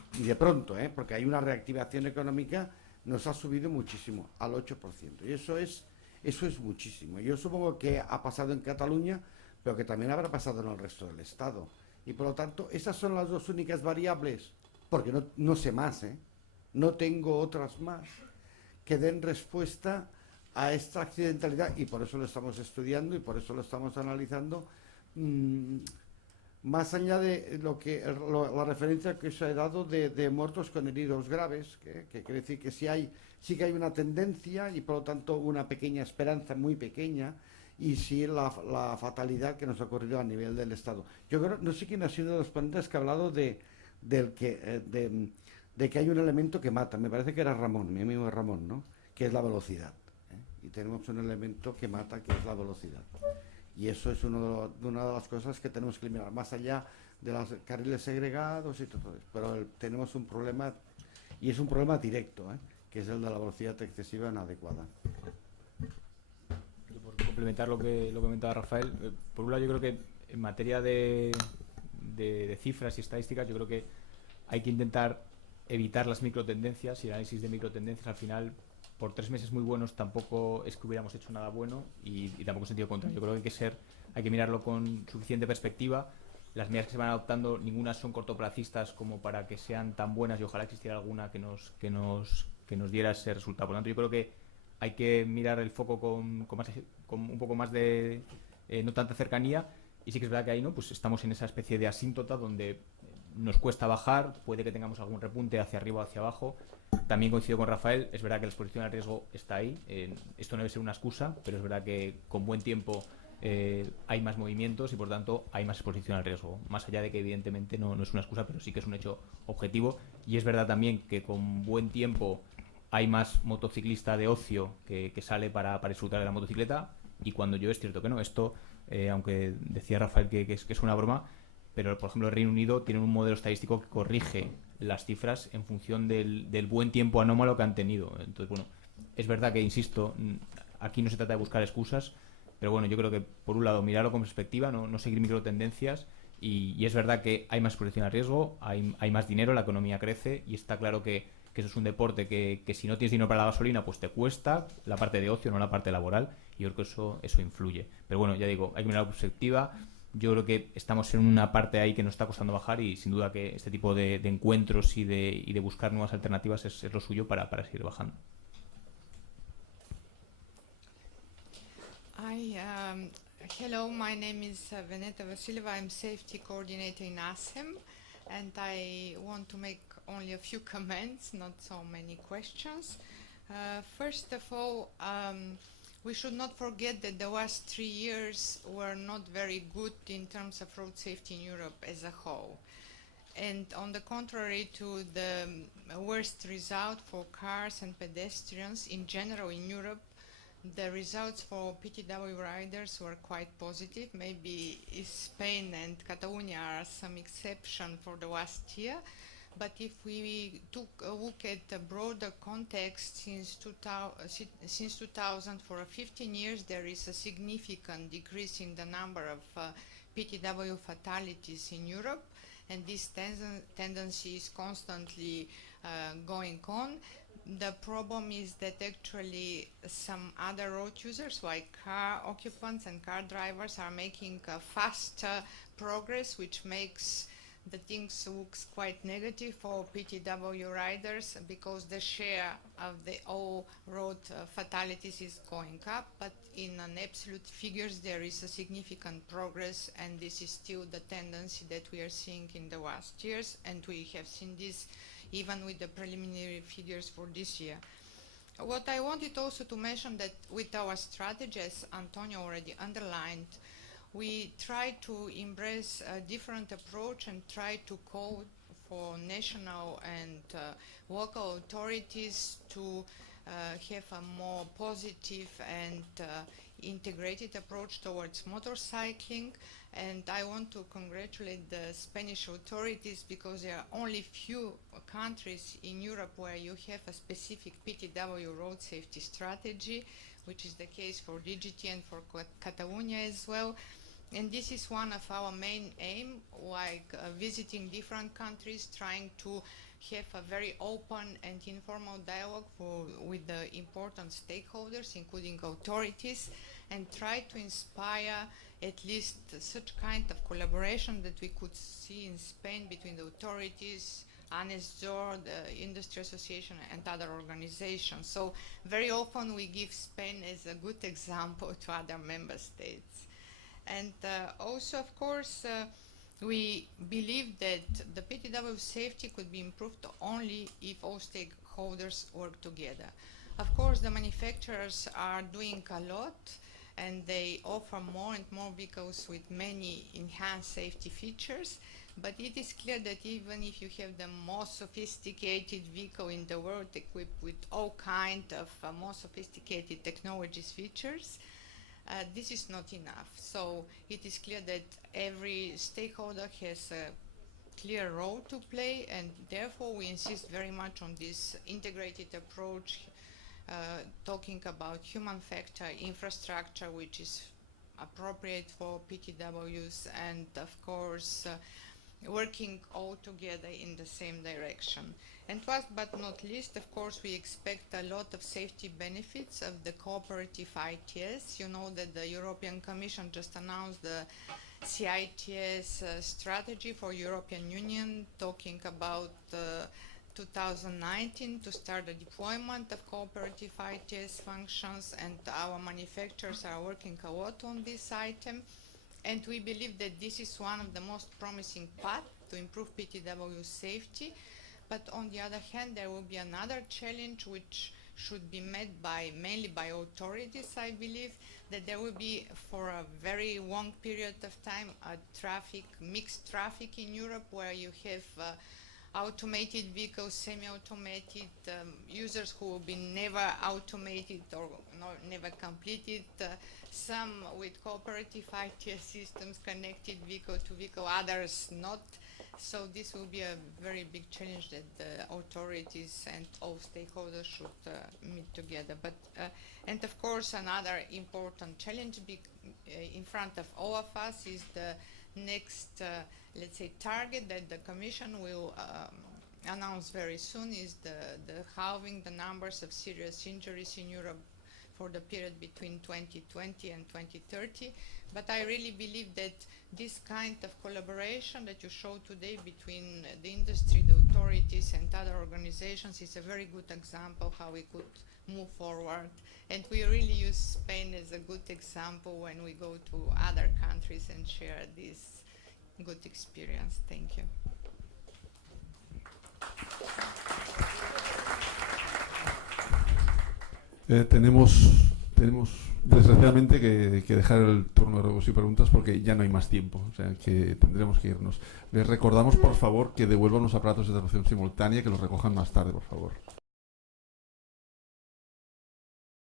porque hay una reactivación económica, nos ha subido muchísimo, al 8%. Y eso es muchísimo. Yo supongo que ha pasado en Cataluña, pero que también habrá pasado en el resto del Estado. Y por lo tanto, esas son las 2 únicas variables, porque no sé más, no tengo otras más, que den respuesta a esta accidentalidad, y por eso lo estamos estudiando y por eso lo estamos analizando, más allá de la referencia que se ha dado de muertos con heridos graves, que quiere decir que sí que hay una tendencia y por lo tanto una pequeña esperanza, muy pequeña, y sí la fatalidad que nos ha ocurrido a nivel del Estado. Yo creo, no sé quién ha sido de los ponentes que ha hablado de que hay un elemento que mata. Me parece que era Ramón, mi amigo Ramón, ¿no? Que es la velocidad. Y tenemos un elemento que mata, que es la velocidad. Y eso es una de las cosas que tenemos que eliminar, más allá de los carriles segregados y todo eso. Pero tenemos un problema, y es un problema directo, que es el de la velocidad excesiva inadecuada. Por complementar lo que comentaba Rafael, por un lado yo creo que en materia de cifras y estadísticas, yo creo que hay que intentar evitar las microtendencias, y el análisis de microtendencias al final, por 3 meses muy buenos tampoco es que hubiéramos hecho nada bueno, y tampoco en sentido contrario. Yo creo que hay que mirarlo con suficiente perspectiva las medidas que se van adoptando, ninguna son cortoplacistas como para que sean tan buenas, y ojalá existiera alguna que nos diera ese resultado. Por lo tanto, yo creo que hay que mirar el foco con un poco más de no tanta cercanía, y sí que es verdad que ahí, ¿no?, pues estamos en esa especie de asíntota donde nos cuesta bajar, puede que tengamos algún repunte hacia arriba o hacia abajo. También coincido con Rafael, es verdad que la exposición al riesgo está ahí, esto no debe ser una excusa, pero es verdad que con buen tiempo hay más movimientos y por tanto hay más exposición al riesgo, más allá de que evidentemente no es una excusa, pero sí que es un hecho objetivo. Y es verdad también que con buen tiempo hay más motociclista de ocio que sale para disfrutar de la motocicleta, y cuando llueve es cierto que no, esto, aunque decía Rafael que es una broma, pero por ejemplo el Reino Unido tiene un modelo estadístico que corrige las cifras en función del buen tiempo anómalo que han tenido. Entonces, bueno, es verdad que, insisto, aquí no se trata de buscar excusas, pero bueno, yo creo que por un lado mirarlo con perspectiva, no seguir microtendencias, y es verdad que hay más exposición al riesgo, hay más dinero, la economía crece, y está claro que eso es un deporte que si no tienes dinero para la gasolina, pues te cuesta la parte de ocio, no la parte laboral, y yo creo que eso influye. Pero bueno, ya digo, hay que mirar la perspectiva. Yo creo que estamos en una parte ahí que nos está costando bajar, y sin duda que este tipo de encuentros y de buscar nuevas alternativas es lo suyo para seguir bajando. Hello, my name is Veneta Vasileva. I'm safety coordinator in ASEM, and I want to make only a few comments, not so many questions. First of all, we should not forget that the last 3 years were not very good in terms of road safety in Europe as a whole. And on the contrary to the worst result for cars and pedestrians in general in Europe, the results for PTW riders were quite positive. Maybe Spain and Catalonia are some exception for the last year. But if we took a look at the broader context, since 2000, for 15 years, there is a significant decrease in the number of PTW fatalities in Europe, and this tendency is constantly going on. The problem is that actually some other road users, like car occupants and car drivers, are making faster progress, which makes the things looks quite negative for PTW riders, because the share of the all road fatalities is going up, but in an absolute figures there is a significant progress, and this is still the tendency that we are seeing in the last years, and we have seen this even with the preliminary figures for this year. What I wanted also to mention, that with our strategy, as Antonio already underlined, we try to embrace a different approach and try to call for national and local authorities to have a more positive and integrated approach towards motorcycling. And I want to congratulate the Spanish authorities, because there are only few countries in Europe where you have a specific PTW road safety strategy, which is the case for DGT and for Catalonia as well. And this is one of our main aim, like visiting different countries, trying to have a very open and informal dialogue with the important stakeholders, including authorities, and try to inspire at least such kind of collaboration that we could see in Spain between the authorities, ANESDOR, the Industry Association, and other organizations. So very often we give Spain as a good example to other member states. And also, of course, we believe that the PTW safety could be improved only if all stakeholders work together. Of course, the manufacturers are doing a lot, and they offer more and more vehicles with many enhanced safety features. But it is clear that even if you have the most sophisticated vehicle in the world, equipped with all kinds of more sophisticated technologies features, this is not enough. So it is clear that every stakeholder has a clear role to play, and therefore we insist very much on this integrated approach, talking about human factor, infrastructure, which is appropriate for PTWs, and of course working all together in the same direction. And last but not least, of course, we expect a lot of safety benefits of the cooperative ITS. You know that the European Commission just announced the CITS strategy for European Union, talking about 2019 to start the deployment of cooperative ITS functions, and our manufacturers are working a lot on this item. And we believe that this is one of the most promising paths to improve PTW safety. But on the other hand, there will be another challenge which should be met mainly by authorities, I believe, that there will be for a very long period of time mixed traffic in Europe, where you have automated vehicles, semi-automated, users who will be never automated or never completed, some with cooperative ITS systems connected vehicle to vehicle, others not. So this will be a very big challenge that the authorities and all stakeholders should meet together. But and of course, another important challenge in front of all of us is the next, let's say, target that the Commission will announce very soon, is the halving the numbers of serious injuries in Europe for the period between 2020 and 2030. But I really believe that this kind of collaboration that you showed today between the industry, the authorities and other organizations is a very good example how we could move forward. And we really use Spain as a good example when we go to other countries and share this good experience. Thank you. Tenemos desgraciadamente que dejar el turno de ruegos y preguntas porque ya no hay más tiempo, o sea que tendremos que irnos. Les recordamos, por favor, que devuelvan los aparatos de traducción simultánea, que los recojan más tarde, por favor.